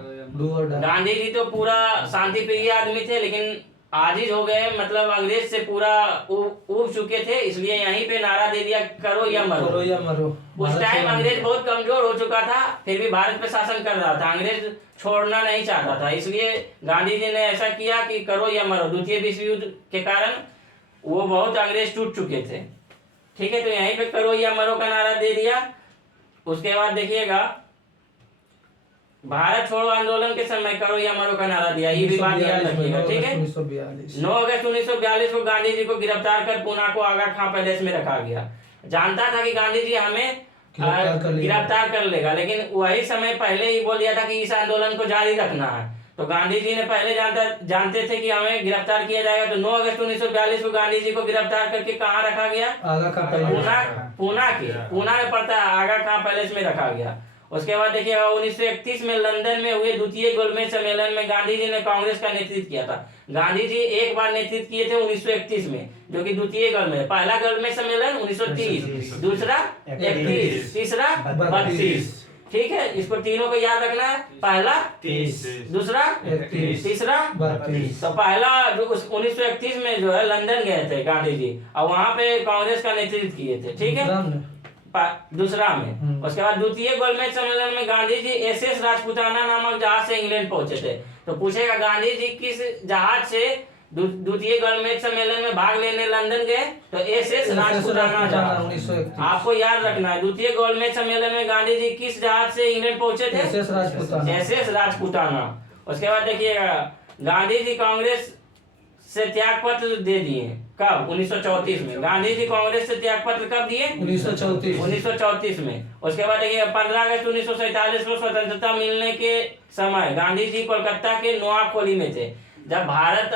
गांधी जी तो पूरा शांति प्रिय आदमी थे, लेकिन आजिज हो गए, मतलब अंग्रेज से पूरा ऊब चुके थे, इसलिए यहीं पे नारा दे दिया करो या मरो। करो या मरो। उस टाइम अंग्रेज बहुत कमजोर हो चुका था, फिर भी भारत पे शासन कर रहा था, अंग्रेज छोड़ना नहीं चाहता था, इसलिए गांधी जी ने ऐसा किया कि करो या मरो। द्वितीय विश्व युद्ध के कारण वो बहुत अंग्रेज टूट चुके थे, ठीक है। तो यहीं पे करो या मरो का नारा दे दिया। उसके बाद देखिएगा भारत छोड़ो आंदोलन के समय करो या मरो का नारा दिया, ये भी बात याद रखिएगा, ठीक है। 9 अगस्त 1942 को गांधी जी को गिरफ्तार कर पूना को आगा खां पैलेस में रखा गया। जानता था कि गांधी जी हमें गिरफ्तार कर लेगा, लेकिन वही समय पहले ही बोल दिया था कि इस आंदोलन को जारी रखना है। तो गांधी जी ने पहले जानते थे कि हमें गिरफ्तार किया जाएगा। तो 9 अगस्त 1942 को गांधी जी को गिरफ्तार करके कहाँ रखा गया? पूना में पड़ता है, आगा खां पैलेस में रखा गया। उसके बाद देखिएगा 1931 में लंदन में हुए द्वितीय गोलमेज सम्मेलन में गांधी जी ने कांग्रेस का नेतृत्व किया था। गांधी जी एक बार नेतृत्व किए थे 1931 में, जो कि द्वितीय गोलमेज। पहला गोलमेज सम्मेलन 1930, दूसरा 31, तीसरा 32, ठीक है। इसको तीनों को याद रखना है। पहला 30, दूसरा 31, तीसरा 32। तो पहला जो 1931 में जो है लंदन गए थे गांधी जी, और वहां पे कांग्रेस का नेतृत्व किए थे, ठीक है, दूसरा में। उसके बाद द्वितीय गोलमेज सम्मेलन में गांधी जी एसएस राजपूताना नामक जहाज से इंग्लैंड पहुंचे थे। तो पूछेगा गांधी जी किस जहाज से द्वितीय गोलमेज सम्मेलन में भाग लेने लंदन गए? तो एसएस राजपूताना जहाज। आपको याद रखना है, द्वितीय गोलमेज सम्मेलन में गांधी जी किस जहाज से इंग्लैंड पहुंचे थे? एसएस राजपूताना। उसके बाद देखिएगा गांधी जी कांग्रेस से त्याग पत्र दे दिए कब? 1934 में। गांधी जी कांग्रेस से त्याग पत्र कब दिए? 1934 में। उसके बाद देखिए 15 अगस्त 1947 को स्वतंत्रता मिलने के समय गांधी जी कोलकाता के नोआखली में थे। जब भारत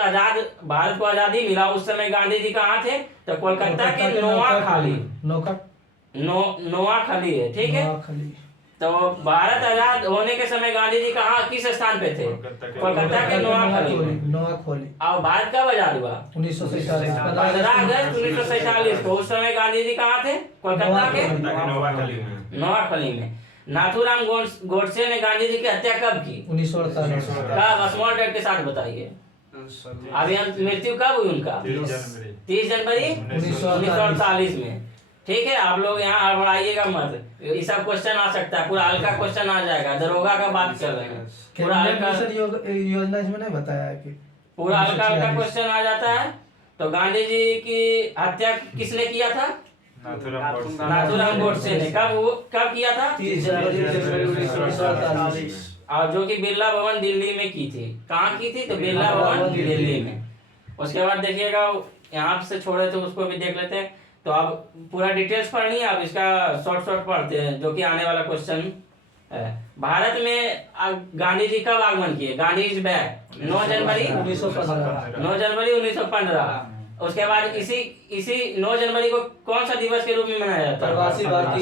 को आजादी मिला उस समय गांधी जी कहाँ थे? तो कोलकाता के नोआखली है, ठीक है। तो भारत आजाद होने के समय गांधी जी कहाँ किस स्थान पे थे? कोलकाता के नोआखली। और भारत कब आजाद हुआ? 1947। 15 अगस्त 1947 को। उस समय गांधी जी कहाँ थे? कोलकाता के नोआखली में। नाथूराम गोडसे ने गांधी जी की हत्या कब की? 1948। कब? स्मॉल डेट के साथ बताइए। अभी मृत्यु कब हुई उनका? 30 जनवरी 1948 में, ठीक है। आप लोग यहाँ हड़बड़ाइएगा मत, ये सब क्वेश्चन आ सकता है, पूरा हल्का क्वेश्चन आ जाएगा। दरोगा का बात कर रहे हैं, पूरा हल्का योजना इसमें नहीं बताया है कि पूरा हल्का क्वेश्चन आ जाता है। तो गांधी जी की हत्या किसने किया था? नाथूराम गोडसे ने। कब किया था? 30 जनवरी 1948। और जो कि बिरला भवन दिल्ली में की थी। कहाँ की थी? तो बिरला भवन दिल्ली में। उसके बाद देखिएगा यहाँ से छोड़े थे उसको भी देख लेते हैं। तो अब पूरा डिटेल्स पढ़नी है, अब इसका शॉर्ट पढ़ते हैं जो कि आने वाला क्वेश्चन है। भारत में गांधी जी कब आगमन किए? गांधी इज बैक 9 जनवरी 1915। उसके बाद इसी 9 जनवरी को कौन सा दिवस के रूप में मनाया जाता है?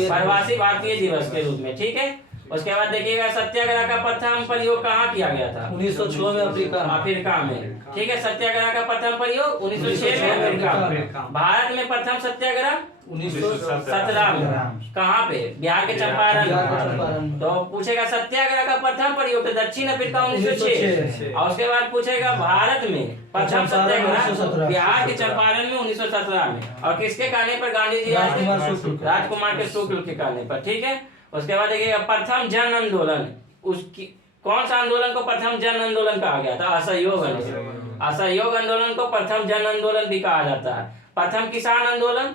प्रवासी भारतीय दिवस के रूप में, ठीक है। उसके बाद देखिएगा सत्याग्रह का प्रथम प्रयोग कहाँ किया गया था? 1906 में अफ्रीका में, ठीक है। सत्याग्रह का प्रथम प्रयोग 1906 में अफ्रीका में। भारत में प्रथम सत्याग्रह 1917 में। कहाँ पे? बिहार के चंपारण। तो पूछेगा सत्याग्रह का प्रथम प्रयोग तो दक्षिण अफ्रीका 1906। और उसके बाद पूछेगा भारत में प्रथम सत्याग्रह बिहार के चंपारण में 1917 में। और किसके कहने पर गांधी जी आए? राजकुमार के शुक्ल के कहने पर, ठीक है। उसके बाद देखिएगा प्रथम जन आंदोलन, उसकी कौन सा आंदोलन को प्रथम जन आंदोलन कहा गया था? असहयोग आंदोलन। असहयोग आंदोलन को प्रथम जन आंदोलन भी कहा जाता है। प्रथम किसान आंदोलन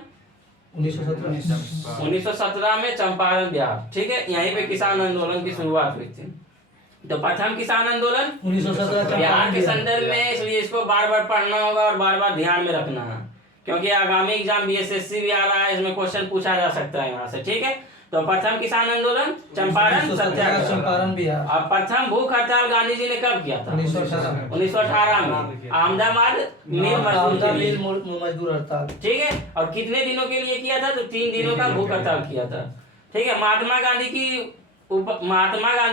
1917 में चंपारण बिहार, ठीक है। यहीं पे किसान आंदोलन की शुरुआत हुई थी। तो प्रथम किसान आंदोलन 1917 बिहार के संदर्भ में, इसलिए इसको बार बार पढ़ना होगा और बार बार ध्यान में रखना है, क्योंकि आगामी एग्जाम बीएसएससी भी आ रहा है, इसमें क्वेश्चन पूछा जा सकता है यहाँ से। ठीक है, तो प्रथम किसान आंदोलन चंपारण सत्याग्रह। चंपारण बिहार। और प्रथम भूख हड़ताल गांधी जी ने कब किया था? 1918 में अहमदाबाद मिल मजदूर हड़ताल। ठीक है, और कितने दिनों के लिए किया था? तो 3 दिनों का भूख हड़ताल किया था। ठीक है, महात्मा गांधी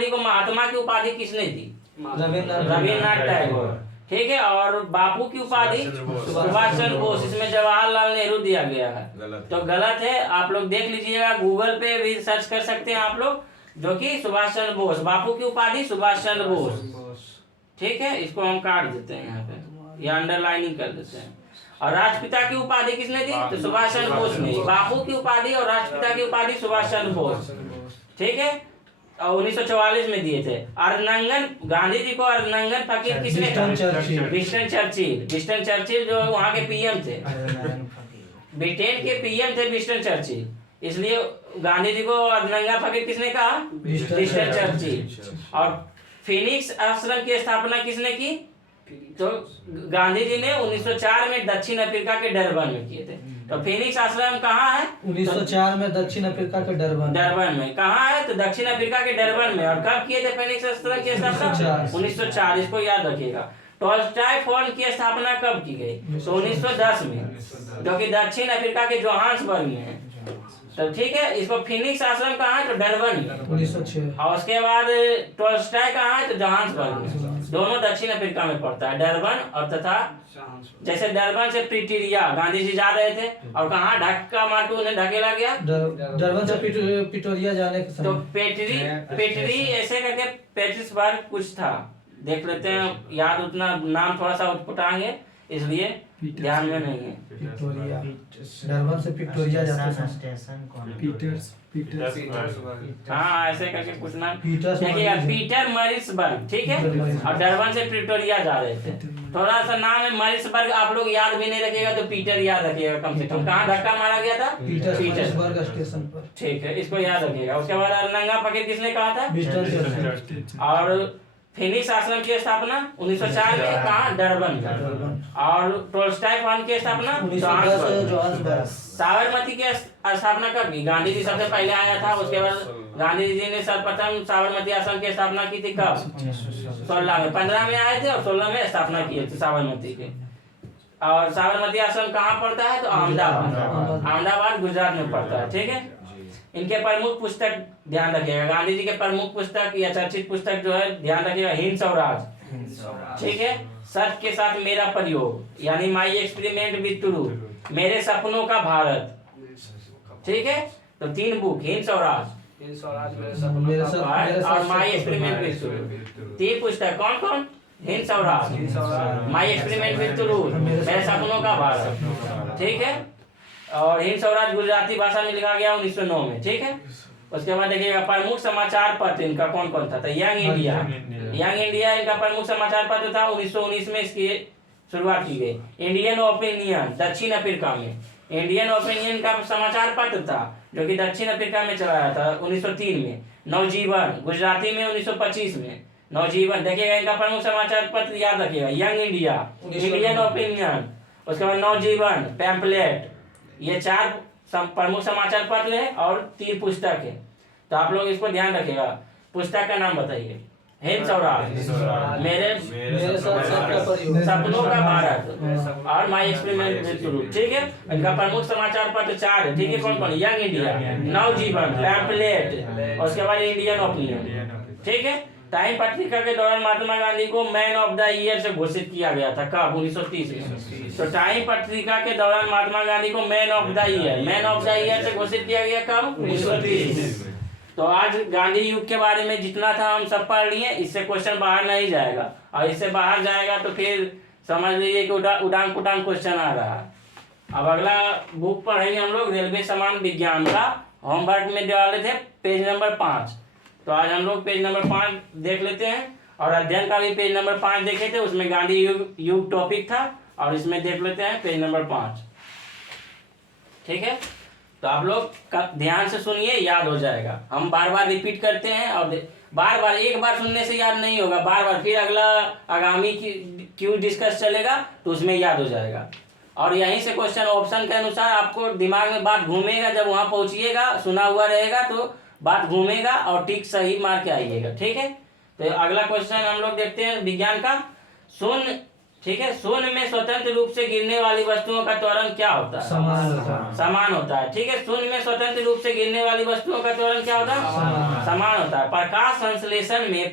को महात्मा की उपाधि किसने दी? रविन्द्रनाथ टैगोर। ठीक है, और बापू की उपाधि सुभाष चंद्र बोस। इसमें जवाहरलाल नेहरू दिया गया है, तो गलत है। आप लोग देख लीजिएगा, गूगल पे भी सर्च कर सकते हैं आप लोग, जो कि सुभाष चंद्र बोस, बापू की उपाधि सुभाष चंद्र बोस। ठीक है, इसको हम काट देते हैं यहाँ पे, या अंडरलाइनिंग कर देते हैं। और राष्ट्रपिता की उपाधि किसने दी? तो सुभाष चंद्र बोस ने। बापू की उपाधि और राष्ट्रपिता की उपाधि सुभाष चंद्र बोस। ठीक है, और 1944 में दिए थे। अर्धनंगन गांधी जी को अर्धनंगन फकीर किसने कहा? विंस्टन चर्चिल जो वहाँ के पीएम थे, ब्रिटेन के पीएम थे विंस्टन चर्चिल, इसलिए गांधी जी को अर्धनंगा फकीर किसने कहा? Winston Churchill. और फिनिक्स आश्रम की स्थापना किसने की? तो गांधी जी ने 1904 में दक्षिण अफ्रीका के डरबन में किए थे। तो फिनिक्स आश्रम कहाँ है? 1904 में दक्षिण अफ्रीका के डरबन में। कहाँ है? तो दक्षिण अफ्रीका के डरबन में। और कब किए थे फिनिक्स आश्रम की स्थापना? 1904। इसको याद रखिएगा। टॉल्स्टॉय फंड की स्थापना कब की गई? तो 1910 में, जो कि दक्षिण अफ्रीका के जोहान्सबर्ग में है। तो ठीक है, इसको फिनिक्स आश्रम कहाँ है? तो डरबन में 1906। और उसके बाद टॉल्स्टॉय कहाँ है? तो जोहान्सबर्ग में। दोनों दक्षिण अफ्रीका में पड़ता है, डरबन और तथा जैसे डरबन से प्रिटोरिया गांधी जी जा रहे थे, और कहाँ ढक्का मार के उन्हें ढकेला गया? डरबन से प्रिटोरिया जाने के समय। तो पेटरी ऐसे करके पेट्रिसबर्ग कुछ था, देख लेते हैं, याद उतना नाम थोड़ा सा उठपुटाएंगे, इसलिए ध्यान में नहीं है। पिक्टोरिया, डरबन से पिक्टोरिया जाते हाँ, ऐसे करके कुछ नाम देखिएगा। पीटर मरिसबर्ग। ठीक है, और डरबन से प्रिटोरिया जा रहे थे। थोड़ा सा नाम है मरिसबर्ग, आप लोग याद भी नहीं रखिएगा तो पीटर याद रखिएगा कम से कम। कहाँ धक्का मारा गया था? पीटर्सबर्ग स्टेशन पर। ठीक है, इसको याद रखिएगा। उसके बाद अर्धनंगा फकीर किसने कहा था? और फिनिक्स आश्रम की स्थापना 1904 में कहाँ? डरबन में। और टॉल्स्टॉय फंड की स्थापना जोहान्सबर्ग। साबरमती की स्थापना कब की? गांधी जी सबसे पहले आया था, उसके बाद गांधी जी ने सर्वप्रथम साबरमती आश्रम की स्थापना की थी कब? 16 में। 15 में आए थे और 16 में स्थापना किए थे साबरमती के। और साबरमती आश्रम कहाँ पड़ता है? तो अहमदाबाद गुजरात में पड़ता है। ठीक है, इनके प्रमुख पुस्तक ध्यान रखिएगा। गांधी जी के प्रमुख पुस्तक या चर्चित पुस्तक जो है ध्यान रखिएगा, हिंद स्वराज। ठीक है, सत्य के साथ मेरा प्रयोग, यानी माई एक्सपेरिमेंट विद ट्रूथ, मेरे सपनों का भारत। ठीक है, तो 3 बुक, हिंद स्वराज और माई एक्सपेरिमेंट विद ट्रूथ। 3 पुस्तक कौन कौन? Hind Swaraj, my experiment with truth, मेरे सपनों का भारत। ठीक है, और हिंद स्वराज गुजराती भाषा में लिखा गया 1909 में। ठीक है, उसके बाद देखिएगा प्रमुख समाचार पत्र इनका कौन कौन था? तो यंग इंडिया इनका प्रमुख समाचार पत्र था। 1919 में इसकी शुरुआत की गई। इंडियन ओपिनियन दक्षिण अफ्रीका में, इंडियन ओपिनियन का समाचार पत्र था, जो कि दक्षिण अफ्रीका में चलाया था 1903 में। नवजीवन गुजराती में 1925 में। नवजीवन देखिएगा, इनका प्रमुख समाचार पत्र याद रखिएगा, यंग इंडिया, इंडियन ओपिनियन, उसके बाद नवजीवन, पैम्पलेट, ये 4 प्रमुख समाचार पत्र है और 3 पुस्तक है। तो आप लोग इसको ध्यान रखिएगा। पुस्तक का नाम बताइए। हिंद स्वराज, मेरे सपनों का भारत और माई एक्सपेरिमेंट विद ट्रूथ। ठीक है, इनका प्रमुख समाचार पत्र 4 है। ठीक है, कौन कौन? यंग इंडिया, नवजीवन, पैम्पलेट, उसके बाद इंडियन ओपिनियन। ठीक है, टाइम पत्रिका के दौरान महात्मा गांधी को मैन ऑफ द ईयर से घोषित किया गया था कब? 1930 में। तो टाइम पत्रिका के दौरान महात्मा गांधी को मैन ऑफ द ईयर से घोषित किया गया कब? 1930 में। तो आज गांधी युग के बारे में जितना था हम सब पढ़ लिए। इससे क्वेश्चन बाहर नहीं जाएगा, और इससे बाहर जाएगा तो फिर समझ लीजिए कि उड़ान पुटान क्वेश्चन आ रहा है। अब अगला बुक पढ़ेंगे हम लोग, रेलवे सामान विज्ञान का। होमवर्क में डाले थे पेज नंबर 5। तो आज हम लोग पेज नंबर 5 देख लेते हैं, और अध्ययन का भी पेज नंबर 5 देखे थे, उसमें गांधी युग टॉपिक था, और इसमें देख लेते हैं पेज नंबर 5। ठीक है, तो आप लोग ध्यान से सुनिए, याद हो जाएगा। हम बार बार रिपीट करते हैं और बार बार एक बार सुनने से याद नहीं होगा, बार बार फिर अगला आगामी क्यों डिस्कस चलेगा तो उसमें याद हो जाएगा। और यहीं से क्वेश्चन ऑप्शन के अनुसार आपको दिमाग में बात घूमेगा, जब वहां पहुंचिएगा सुना हुआ रहेगा तो बात घूमेगा और टिक सही मार के आइएगा। ठीक है, तो अगला क्वेश्चन हम लोग देखते हैं विज्ञान का। शून्य, ठीक है, शून्य में स्वतंत्र रूप से गिरने वाली वस्तुओं का त्वरण क्या होता है? समान होता है। ठीक है, शून्य में स्वतंत्र रूप से गिरने वाली वस्तुओं का त्वरण क्या होता है? समान होता है। प्रकाश संश्लेषण में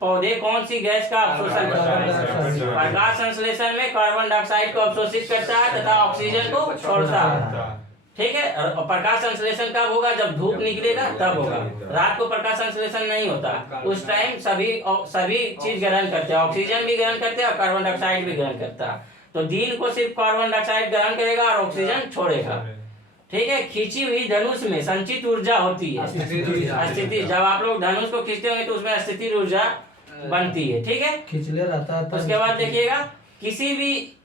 पौधे कौन सी गैस का अवशोषण करता है? प्रकाश संश्लेषण में कार्बन डाइऑक्साइड को अवशोषित करता है तथा ऑक्सीजन को छोड़ता है। ठीक है, और प्रकाश संश्लेषण कब होगा? जब धूप निकलेगा तब होगा। रात को प्रकाश संश्लेषण नहीं होता, उस टाइम सभी चीज ग्रहण करते हैं, ऑक्सीजन भी ग्रहण करते हैं और कार्बन डाइऑक्साइड भी ग्रहण करता है। तो दिन को सिर्फ कार्बन डाइऑक्साइड ग्रहण करेगा और ऑक्सीजन छोड़ेगा। ठीक है, खींची हुई धनुष में संचित ऊर्जा होती है स्थिति। जब आप लोग धनुष को खींचते होंगे तो उसमें स्थिति ऊर्जा बनती है। ठीक है, खिंचले रहता है। उसके बाद देखिएगा, किसी भी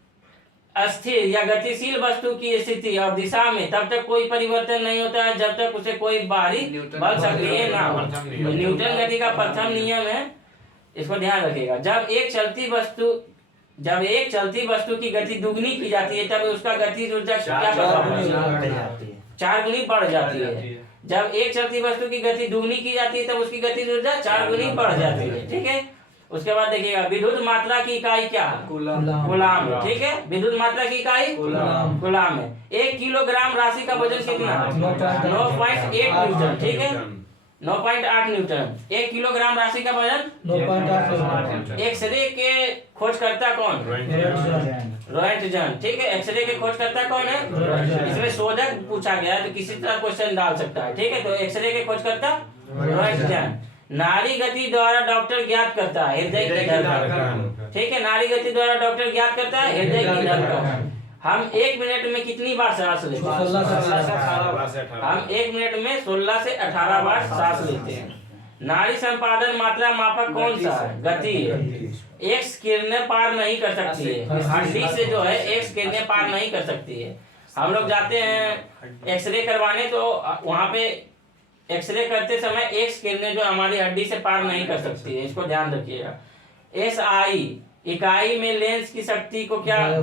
अस्थिर या गतिशील वस्तु की स्थिति और दिशा में तब तक कोई परिवर्तन नहीं होता है जब तक उसे कोई बाहरी बल सक्रिय ना हो। न्यूटन गति का प्रथम नियम है, इसको ध्यान रखिएगा। जब एक चलती वस्तु की गति दुगनी की जाती है तब उसका गति ऊर्जा क्या प्रभाव है? 4 गुनी बढ़ जाती है। जब एक चलती वस्तु की गति दुगनी की जाती है तब उसकी गति ऊर्जा 4 गुनी बढ़ जाती है। ठीक है, उसके बाद देखिएगा, विद्युत मात्रा की इकाई क्या है? कूलाम। ठीक है, विद्युत मात्रा की इकाई कूलाम है। 1 किलोग्राम राशि का वजन कितना? 9.8 न्यूटन। ठीक है, 9.8 न्यूटन। 1 किलोग्राम राशि का वजन 9.8। एक्सरे के खोजकर्ता कौन? रोएंटजन। ठीक है, एक्सरे के खोजकर्ता कौन है? इसमें शोधक पूछा गया है तो किसी तरह क्वेश्चन डाल सकता है। ठीक है, तो एक्सरे के खोजकर्ता रोएंटजन। नाड़ी गति द्वारा डॉक्टर ज्ञात करता है हृदय की धड़कन। ठीक है, नाड़ी गति द्वारा डॉक्टर ज्ञात करता है हृदय की धड़कन। हम 1 मिनट में कितनी बार सांस लेते हैं? हम 1 मिनट में 16 से 18 बार सांस लेते हैं। नाड़ी संपादन मात्रा मापक कौन सा है? गति है। एक्स किरणें पार नहीं कर सकती है, हड्डी से जो है एक्स किरणें पार नहीं कर सकती है। हम लोग जाते हैं एक्सरे करवाने तो वहां पे एक्सरे करते समय एक्स किरणें जो हमारी हड्डी से पार नहीं कर सकती है, इसको ध्यान रखिएगा। SI इकाई में लेंस की शक्ति को क्या है?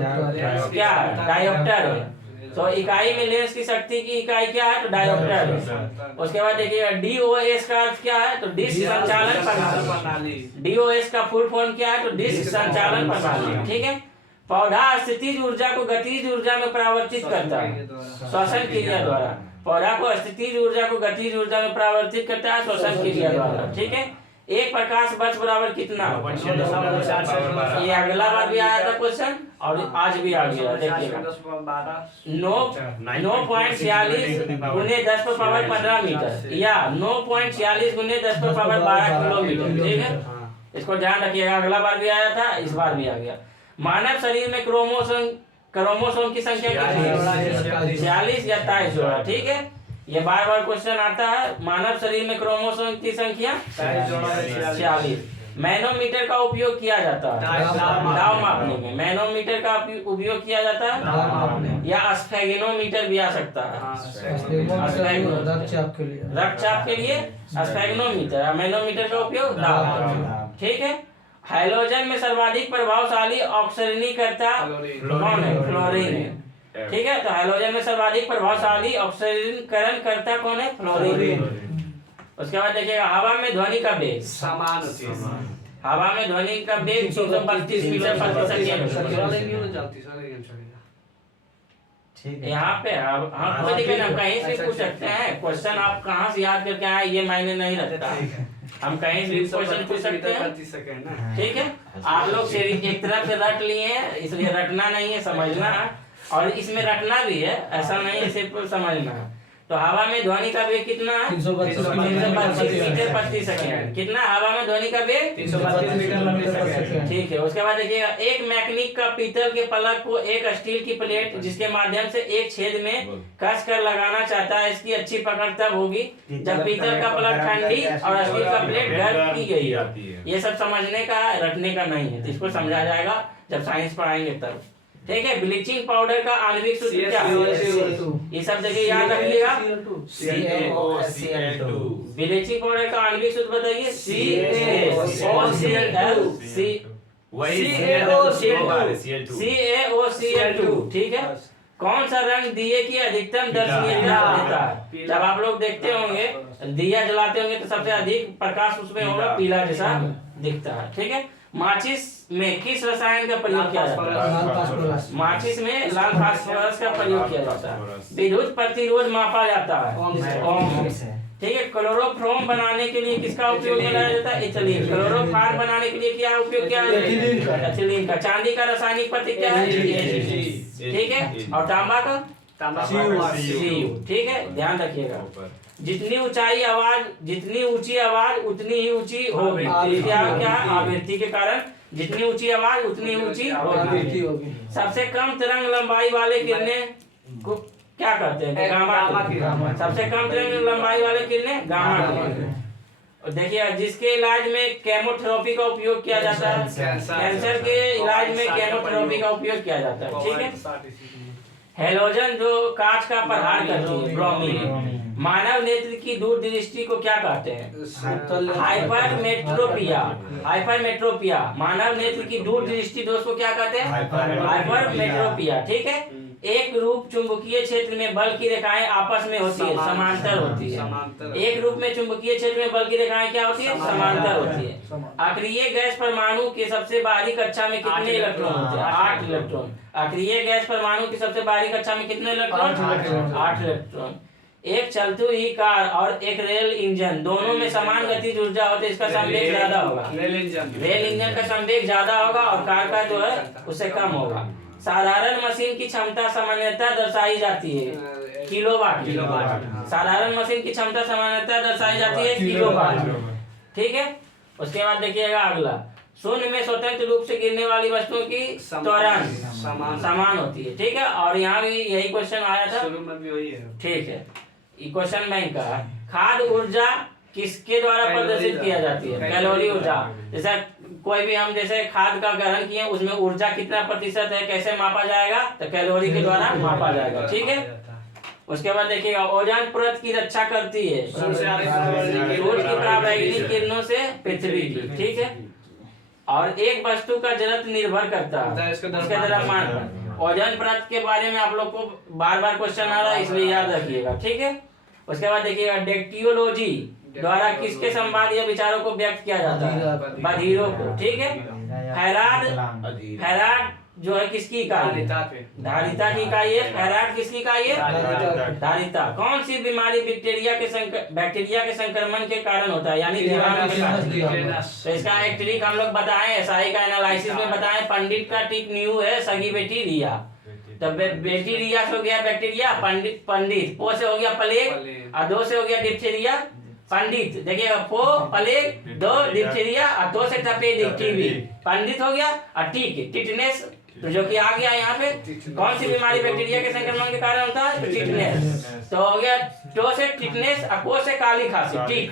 डायोप्टर है। तो इकाई में लेंस की शक्ति की इकाई क्या है? तो डायोप्टर है। उसके बाद देखिएगा, DOS का अर्थ क्या है? तो डिस्क संचालन प्रणाली। DOS का फुल फॉर्म क्या है? तो डिस्क संचालन प्रणाली। ठीक है, पौधा स्थितिज ऊर्जा को गतिज ऊर्जा में परिवर्तित करता है श्वसन क्रिया द्वारा। पौधा को स्थितिज ऊर्जा को गतिज ऊर्जा में परिवर्तित करता है श्वसन क्रिया द्वारा। ठीक है, एक प्रकाश वर्ष बराबर कितना? ये अगला बार भी आया था क्वेश्चन और आज भी आ गया, देखिएगा। 9.46 गुने 10 पर पावर 15 मीटर या 9.46 गुने 10 पर पावर 12 किलोमीटर। ठीक है, इसको ध्यान रखिएगा, अगला बार भी आया था, इस बार भी आ गया। मानव शरीर में क्रोमोसोम की संख्या कितनी है? 46 या 23 जोड़ा। ठीक है, ये बार बार क्वेश्चन आता है। मानव शरीर में क्रोमोसोम की संख्या 46। मैनोमीटर का उपयोग किया जाता है दाब मापने में। मैनोमीटर का उपयोग किया जाता है या स्फेगनोमीटर भी आ सकता है। रक्तचाप के लिए स्फेगनोमीटर, मैनोमीटर का उपयोग दाब। ठीक है, हैलोजन में सर्वाधिक प्रभावशाली ऑक्सीकरणकर्ता कौन है? फ्लोरीन है। ठीक है, तो हैलोजन में सर्वाधिक प्रभावशाली ऑक्सीकरणकर्ता कौन है? फ्लोरीन। उसके बाद देखिएगा, हवा में ध्वनि का वेग समान होती है। हवा में ध्वनि का वेग 332 मीटर प्रति सेकंड। यहाँ पे हम कोई दिक्कत नहीं, कहीं से पूछ सकते हैं क्वेश्चन। आप कहाँ से याद करके आए ये मायने नहीं रखता, हम कहीं भी क्वेश्चन पूछ सकते हैं। ठीक है, आप लोग एक तरफ से रट लिए हैं, इसलिए रटना नहीं है, समझना है। और इसमें रटना भी है, ऐसा नहीं है सिर्फ समझना है। तो हवा में ध्वनि का वेग कितना है? 332 मीटर प्रति सेकंड। कितना हवा में ध्वनि का वेग? 332 मीटर प्रति सेकंड। ठीक है, उसके बाद देखिएगा, एक मैकेनिक का पीतल के पलक को एक स्टील की प्लेट जिसके माध्यम से एक छेद में कस कर लगाना चाहता है, इसकी अच्छी पकड़ तब होगी जब पीतल का पलक ठंडी और स्टील का प्लेट गर्म की गई। ये सब समझने का, रटने का नहीं है, तो इसको समझा जाएगा जब साइंस पढ़ाएंगे तब। ठीक है। ब्लीचिंग पाउडर का आणविक सूत्र क्या है? ये सब जगह याद रखिएगा। CaCl2 ब्लीचिंग पाउडर का आणविक सूत्र बताइए। CaOCl वही CaOCl2, ठीक है। कौन सा रंग दिए की अधिकतम दर्शनीयता देता है? जब आप लोग देखते होंगे दिया जलाते होंगे तो सबसे अधिक प्रकाश उसमें होगा पीला जैसा दिखता है, ठीक है। माचिस में किस रसायन का प्रयोग किया जाता है? माचिस में लाल फास्फोरस का प्रयोग किया जाता है। विद्युत प्रतिरोध मापा जाता है ओम से, ठीक है। क्लोरोफॉर्म बनाने के लिए किसका उपयोग किया जाता है? एथिलीन। क्लोरोफॉर्म बनाने के लिए क्या उपयोग किया जाता है? एथिलीन का। चांदी का रासायनिक प्रतीक क्या है? ठीक है। और तांबा का Cu, ठीक है। ध्यान रखिएगा। जितनी ऊंची आवाज उतनी ही ऊंची होगी। क्या आवृत्ति के कारण जितनी ऊंची आवाज उतनी ऊंची होगी। सबसे कम तरंग लंबाई वाले किरणें को क्या कहते हैं? गामा। सबसे कम तरंग लंबाई वाले किरणें गामा कहते हैं। और देखिए जिसके इलाज में केमोथेरेपी का उपयोग किया जाता है, कैंसर के इलाज में केमोथेरेपी का उपयोग किया जाता है, ठीक है। हेलोजन जो कांच का प्रहार करती है, ब्रोमीन। मानव नेत्र की दूरदृष्टि को क्या कहते हैं? हाइपरमेट्रोपिया। मानव नेत्र की दूरदृष्टि दोष को क्या कहते हैं? हाइपरमेट्रोपिया, ठीक है। एक रूप चुंबकीय क्षेत्र में बल की रेखाएं आपस में होती है, समांतर होती है। एक रूप में चुंबकीय क्षेत्र में बल की रेखाएं क्या होती है? समांतर होती है। अक्रिय गैस परमाणु की सबसे बाहरी कक्षा में कितने इलेक्ट्रॉन होते हैं? 8 इलेक्ट्रॉन। अक्रिय गैस परमाणु की सबसे बाहरी कक्षा में कितने इलेक्ट्रॉन? 8 इलेक्ट्रॉन। एक चलती हुई कार और एक रेल इंजन दोनों में समान गतिज ऊर्जा होती है, इसका संवेग ज्यादा होगा। रेल इंजन का संवेग ज्यादा होगा और कार का जो है उससे कम होगा। साधारण मशीन की क्षमता सामान्यतः दर्शाई जाती है किलोवाट। साधारण मशीन की क्षमता सामान्यतः दर्शाई जाती है किलोवाट, ठीक है। उसके बाद देखिएगा अगला, शून्य में स्वतंत्र रूप से गिरने वाली वस्तुओं की त्वरण समान होती है, ठीक है। और यहाँ भी यही क्वेश्चन आया था, ठीक है। क्वेश्चन बैंक का है, खाद्य ऊर्जा किसके द्वारा प्रदर्शित किया जाती है? कैलोरी ऊर्जा। जैसे कोई भी हम जैसे खाद्य का ग्रहण किए उसमें ऊर्जा कितना प्रतिशत है, कैसे मापा जाएगा? तो कैलोरी के द्वारा मापा जाएगा, ठीक है। उसके बाद देखिएगा, ओजोन परत की रक्षा करती है सूर्य की पराबैंगनी किरणों से पृथ्वी की, ठीक है। और एक वस्तु का जड़त्व निर्भर करता है उसके द्रव्यमान पर। ओजोन परत के बारे में आप लोग को बार बार क्वेश्चन आ रहा है, इसलिए याद रखिएगा, ठीक है। उसके बाद देखिएगा, डेक्टियोलॉजी द्वारा किसके संवाद या विचारों को व्यक्त किया जाता है? बधिरों को, ठीक है। फैराड जो है किसकी इकाई? धारिता की इकाई है। फैराड किसकी इकाई है? धारिता। कौन सी बीमारी बैक्टीरिया के संक्रमण के कारण होता है, यानी जीवाणु के कारण? तो इसका एक ट्रिक हम लोग बताएं, SI का एनालिसिस में बताएं। पंडित का टिक न्यू है, सगी बेटी रिया। तो बेटी रिया से हो गया बैक्टीरिया, पंडित। पो से हो गया प्लेग और 2 से हो गया डिप्थीरिया पंडित। देखिएगा, पो प्लेग 2 डिप्थीरिया और 2 से टपेडिक टीबी पंडित हो गया। और टिटनेस तो जो कि आ गया यहाँ पे, कौन सी बीमारी बैक्टीरिया के संक्रमण के कारण होता है? टिटनेस। तो हो गया टो से टिटनेस और को से काली खांसी, ठीक।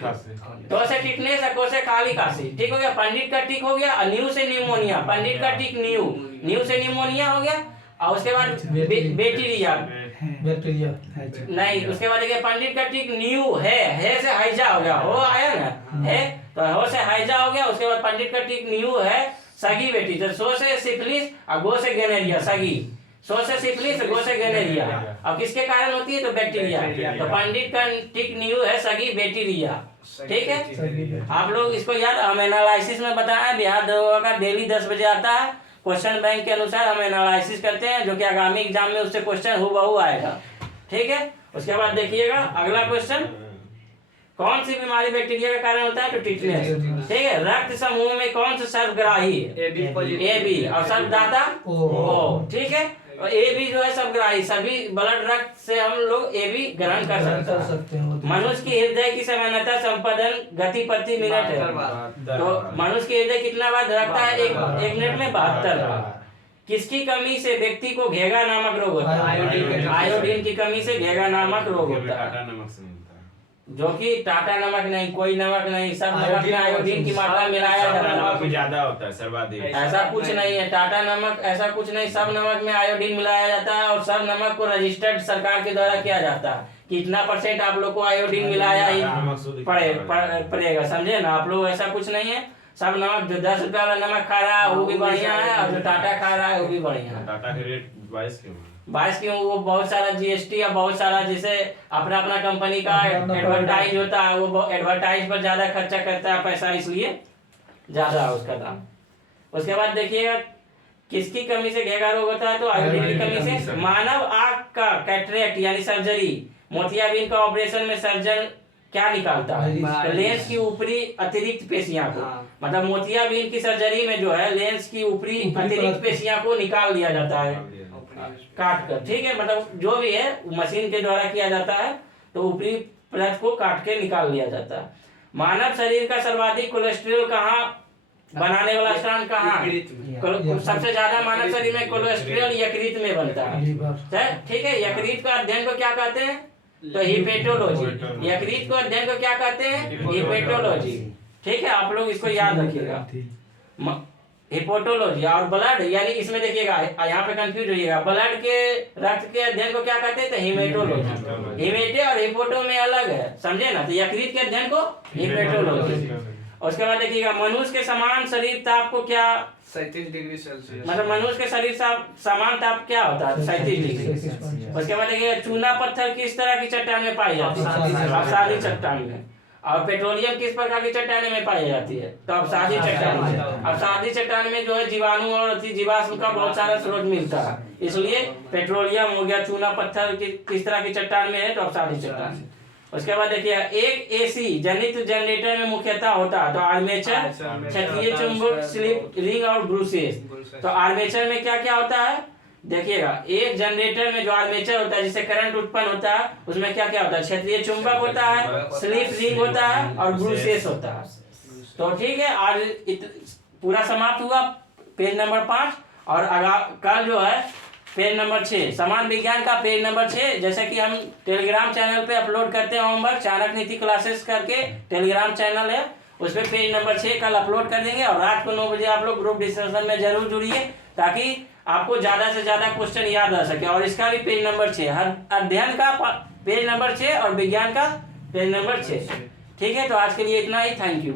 टो से टिटनेस और को से काली खांसी, ठीक हो गया। पंडित का टिक हो गया। और न्यू से न्यूमोनिया, पंडित का टिक न्यू से न्यूमोनिया हो गया। और उसके बाद बैक्टीरिया नहीं, उसके बाद देखिए, पंडित का टिक न्यू है से हैजा हो गया, हो आया ना है, तो हो से हैजा हो गया। उसके बाद पंडित का टिक न्यू है, सगी बेटी। तो सो से सिफिलिस और गो से गैनेरिया, सगी। सो से सिफिलिस, गो से गैनेरिया। अब किसके कारण होती है? तो बैक्टीरिया। तो पंडित का टिक न्यू है, सगी बैक्टीरिया, ठीक है। आप लोग इसको याद, हम एनालिसिस में बताया, बिहार दरोगा का डेली 10 बजे आता है। क्वेश्चन बैंक के अनुसार हम एनालिसिस करते हैं, जो कि आगामी एग्जाम में उससे क्वेश्चन हूबहू आएगा, ठीक है। उसके बाद देखिएगा अगला क्वेश्चन, कौन सी बीमारी बैक्टीरिया का कारण होता है? तो टिटनेस, ठीक है। रक्त समूह में कौन सा सर्वग्राही? AB। और सर्वदाता O, ठीक है। और AB जो है सर्वग्राही, सभी ब्लड रक्त से हम लोग AB ग्रहण कर सकते हैं। मनुष्य की हृदय की सामान्यतः संपादन गति प्रति मिनट है। तो मनुष्य की हृदय कितना बार धड़कता है? एक मिनट में 72 बार। किसकी कमी से व्यक्ति को घेगा नामक रोग होता है? आयोडीन की कमी से घेगा नामक रोग होता है। जो कि टाटा नमक नहीं, कोई नमक नहीं, सब नमक में आयोडीन की मात्रा मिलाया टाटा जाता नमक भी है। ज्यादा होता है सर्वाधिक। ऐसा कुछ नहीं है, टाटा नमक ऐसा कुछ नहीं, सब नमक में आयोडीन मिलाया जाता है और सब नमक को रजिस्टर्ड सरकार के द्वारा किया जाता है कि इतना % आप लोग को आयोडीन मिलाया ही पड़ेगा, समझे ना आप लोग। ऐसा कुछ नहीं है, सब नमक जो 10 रुपया वाला नमक खा रहा है वो भी बढ़िया है, और जो टाटा खा रहा है वो भी बढ़िया है। टाटा के रेट 22 क्यों? 22 क्यों? वो बहुत सारा GST या बहुत सारा जैसे अपना अपना कंपनी का एडवर्टाइज होता है, वो एडवर्टाइज पर ज्यादा खर्चा करता है पैसा, इसलिए ज्यादा है उसका दाम। उसके बाद देखिएगा किसकी कमी से घेगा रोग होता है, तो आयोडीन की कमी से। मानव आंख का कैटरेक्ट यानी सर्जरी, मोतियाबिंद का ऑपरेशन में सर्जन क्या निकालता है? तो लेंस की ऊपरी अतिरिक्त पेशियां को, मतलब मोतियाबिंद की सर्जरी में जो है लेंस की ऊपरी अतिरिक्त पेशियां को निकाल दिया जाता है काट कर, ठीक है। मतलब जो भी है मशीन के द्वारा किया जाता है, तो ऊपरी परत को काट के निकाल लिया जाता है। मानव शरीर का सर्वाधिक कोलेस्ट्रॉल कहाँ बनाने वाला स्थान कहाँ है? सबसे ज्यादा मानव शरीर में कोलेस्ट्रॉल यकृत में बनता है, ठीक है। यकृत का अध्ययन को क्या कहते हैं? तो हिपेटोलॉजी। यकृत को अध्ययन को क्या कहते हैं? हिपेटोलॉजी, ठीक है। आप लोग इसको याद रखिएगा, हिपोटोलॉजी। और ब्लड यानी इसमें देखिएगा, यहाँ पे कंफ्यूज होइएगा, ब्लड के रक्त के अध्ययन को क्या कहते हैं? तो हिमेटोलॉजी। हिमेटे और हिपोटो में अलग है, समझे ना। तो यकृत के अध्ययन को हिपेटोलॉजी। उसके बाद देखिएगा मनुष्य के समान शरीर ताप को क्या? 37 डिग्री सेल्सियस। मतलब मनुष्य के शरीर समान ताप क्या होता है? 37 डिग्री। उसके बाद देखिए चूना पत्थर किस तरह की चट्टान में पाई जाती है? अवसादी चट्टान में। और पेट्रोलियम किस प्रकार की चट्टान में पाई जाती है? तो अवसादी चट्टान में। अवसादी चट्टान में जो है जीवाणु और जीवाश्म का बहुत सारा स्रोत मिलता है, इसलिए पेट्रोलियम हो गया। चूना पत्थर किस तरह की चट्टान में है? तो अवसादी चट्टान में। उसके बाद देखिए एक AC जनित जनरेटर में मुख्यतः होता है, तो आर्मेचर, क्षैतिज चुंबक, स्लिप रिंग और ब्रूसेस। तो आर्मेचर में क्या क्या होता है? देखिएगा एक जनरेटर में जो आर्मेचर होता है जिससे करंट उत्पन्न होता है, उसमें क्या क्या होता है? क्षैतिज चुंबक होता है, स्लिप रिंग होता है और ब्रूसेस होता है। तो ठीक है, आज पूरा समाप्त हुआ पेज नंबर 5। और कल जो है पेज नंबर 6, समान विज्ञान का पेज नंबर 6, जैसे कि हम टेलीग्राम चैनल पे अपलोड करते हैं होमवर्क, चाणक्य नीति क्लासेस करके टेलीग्राम चैनल है, उस पर पेज नंबर 6 कल अपलोड कर देंगे। और रात को 9 बजे आप लोग ग्रुप डिस्कशन में जरूर जुड़िए, ताकि आपको ज्यादा से ज्यादा क्वेश्चन याद आ सके। और इसका भी पेज नंबर 6, हर अध्ययन का पेज नंबर 6 और विज्ञान का पेज नंबर 6, ठीक है। तो आज के लिए इतना ही, थैंक यू।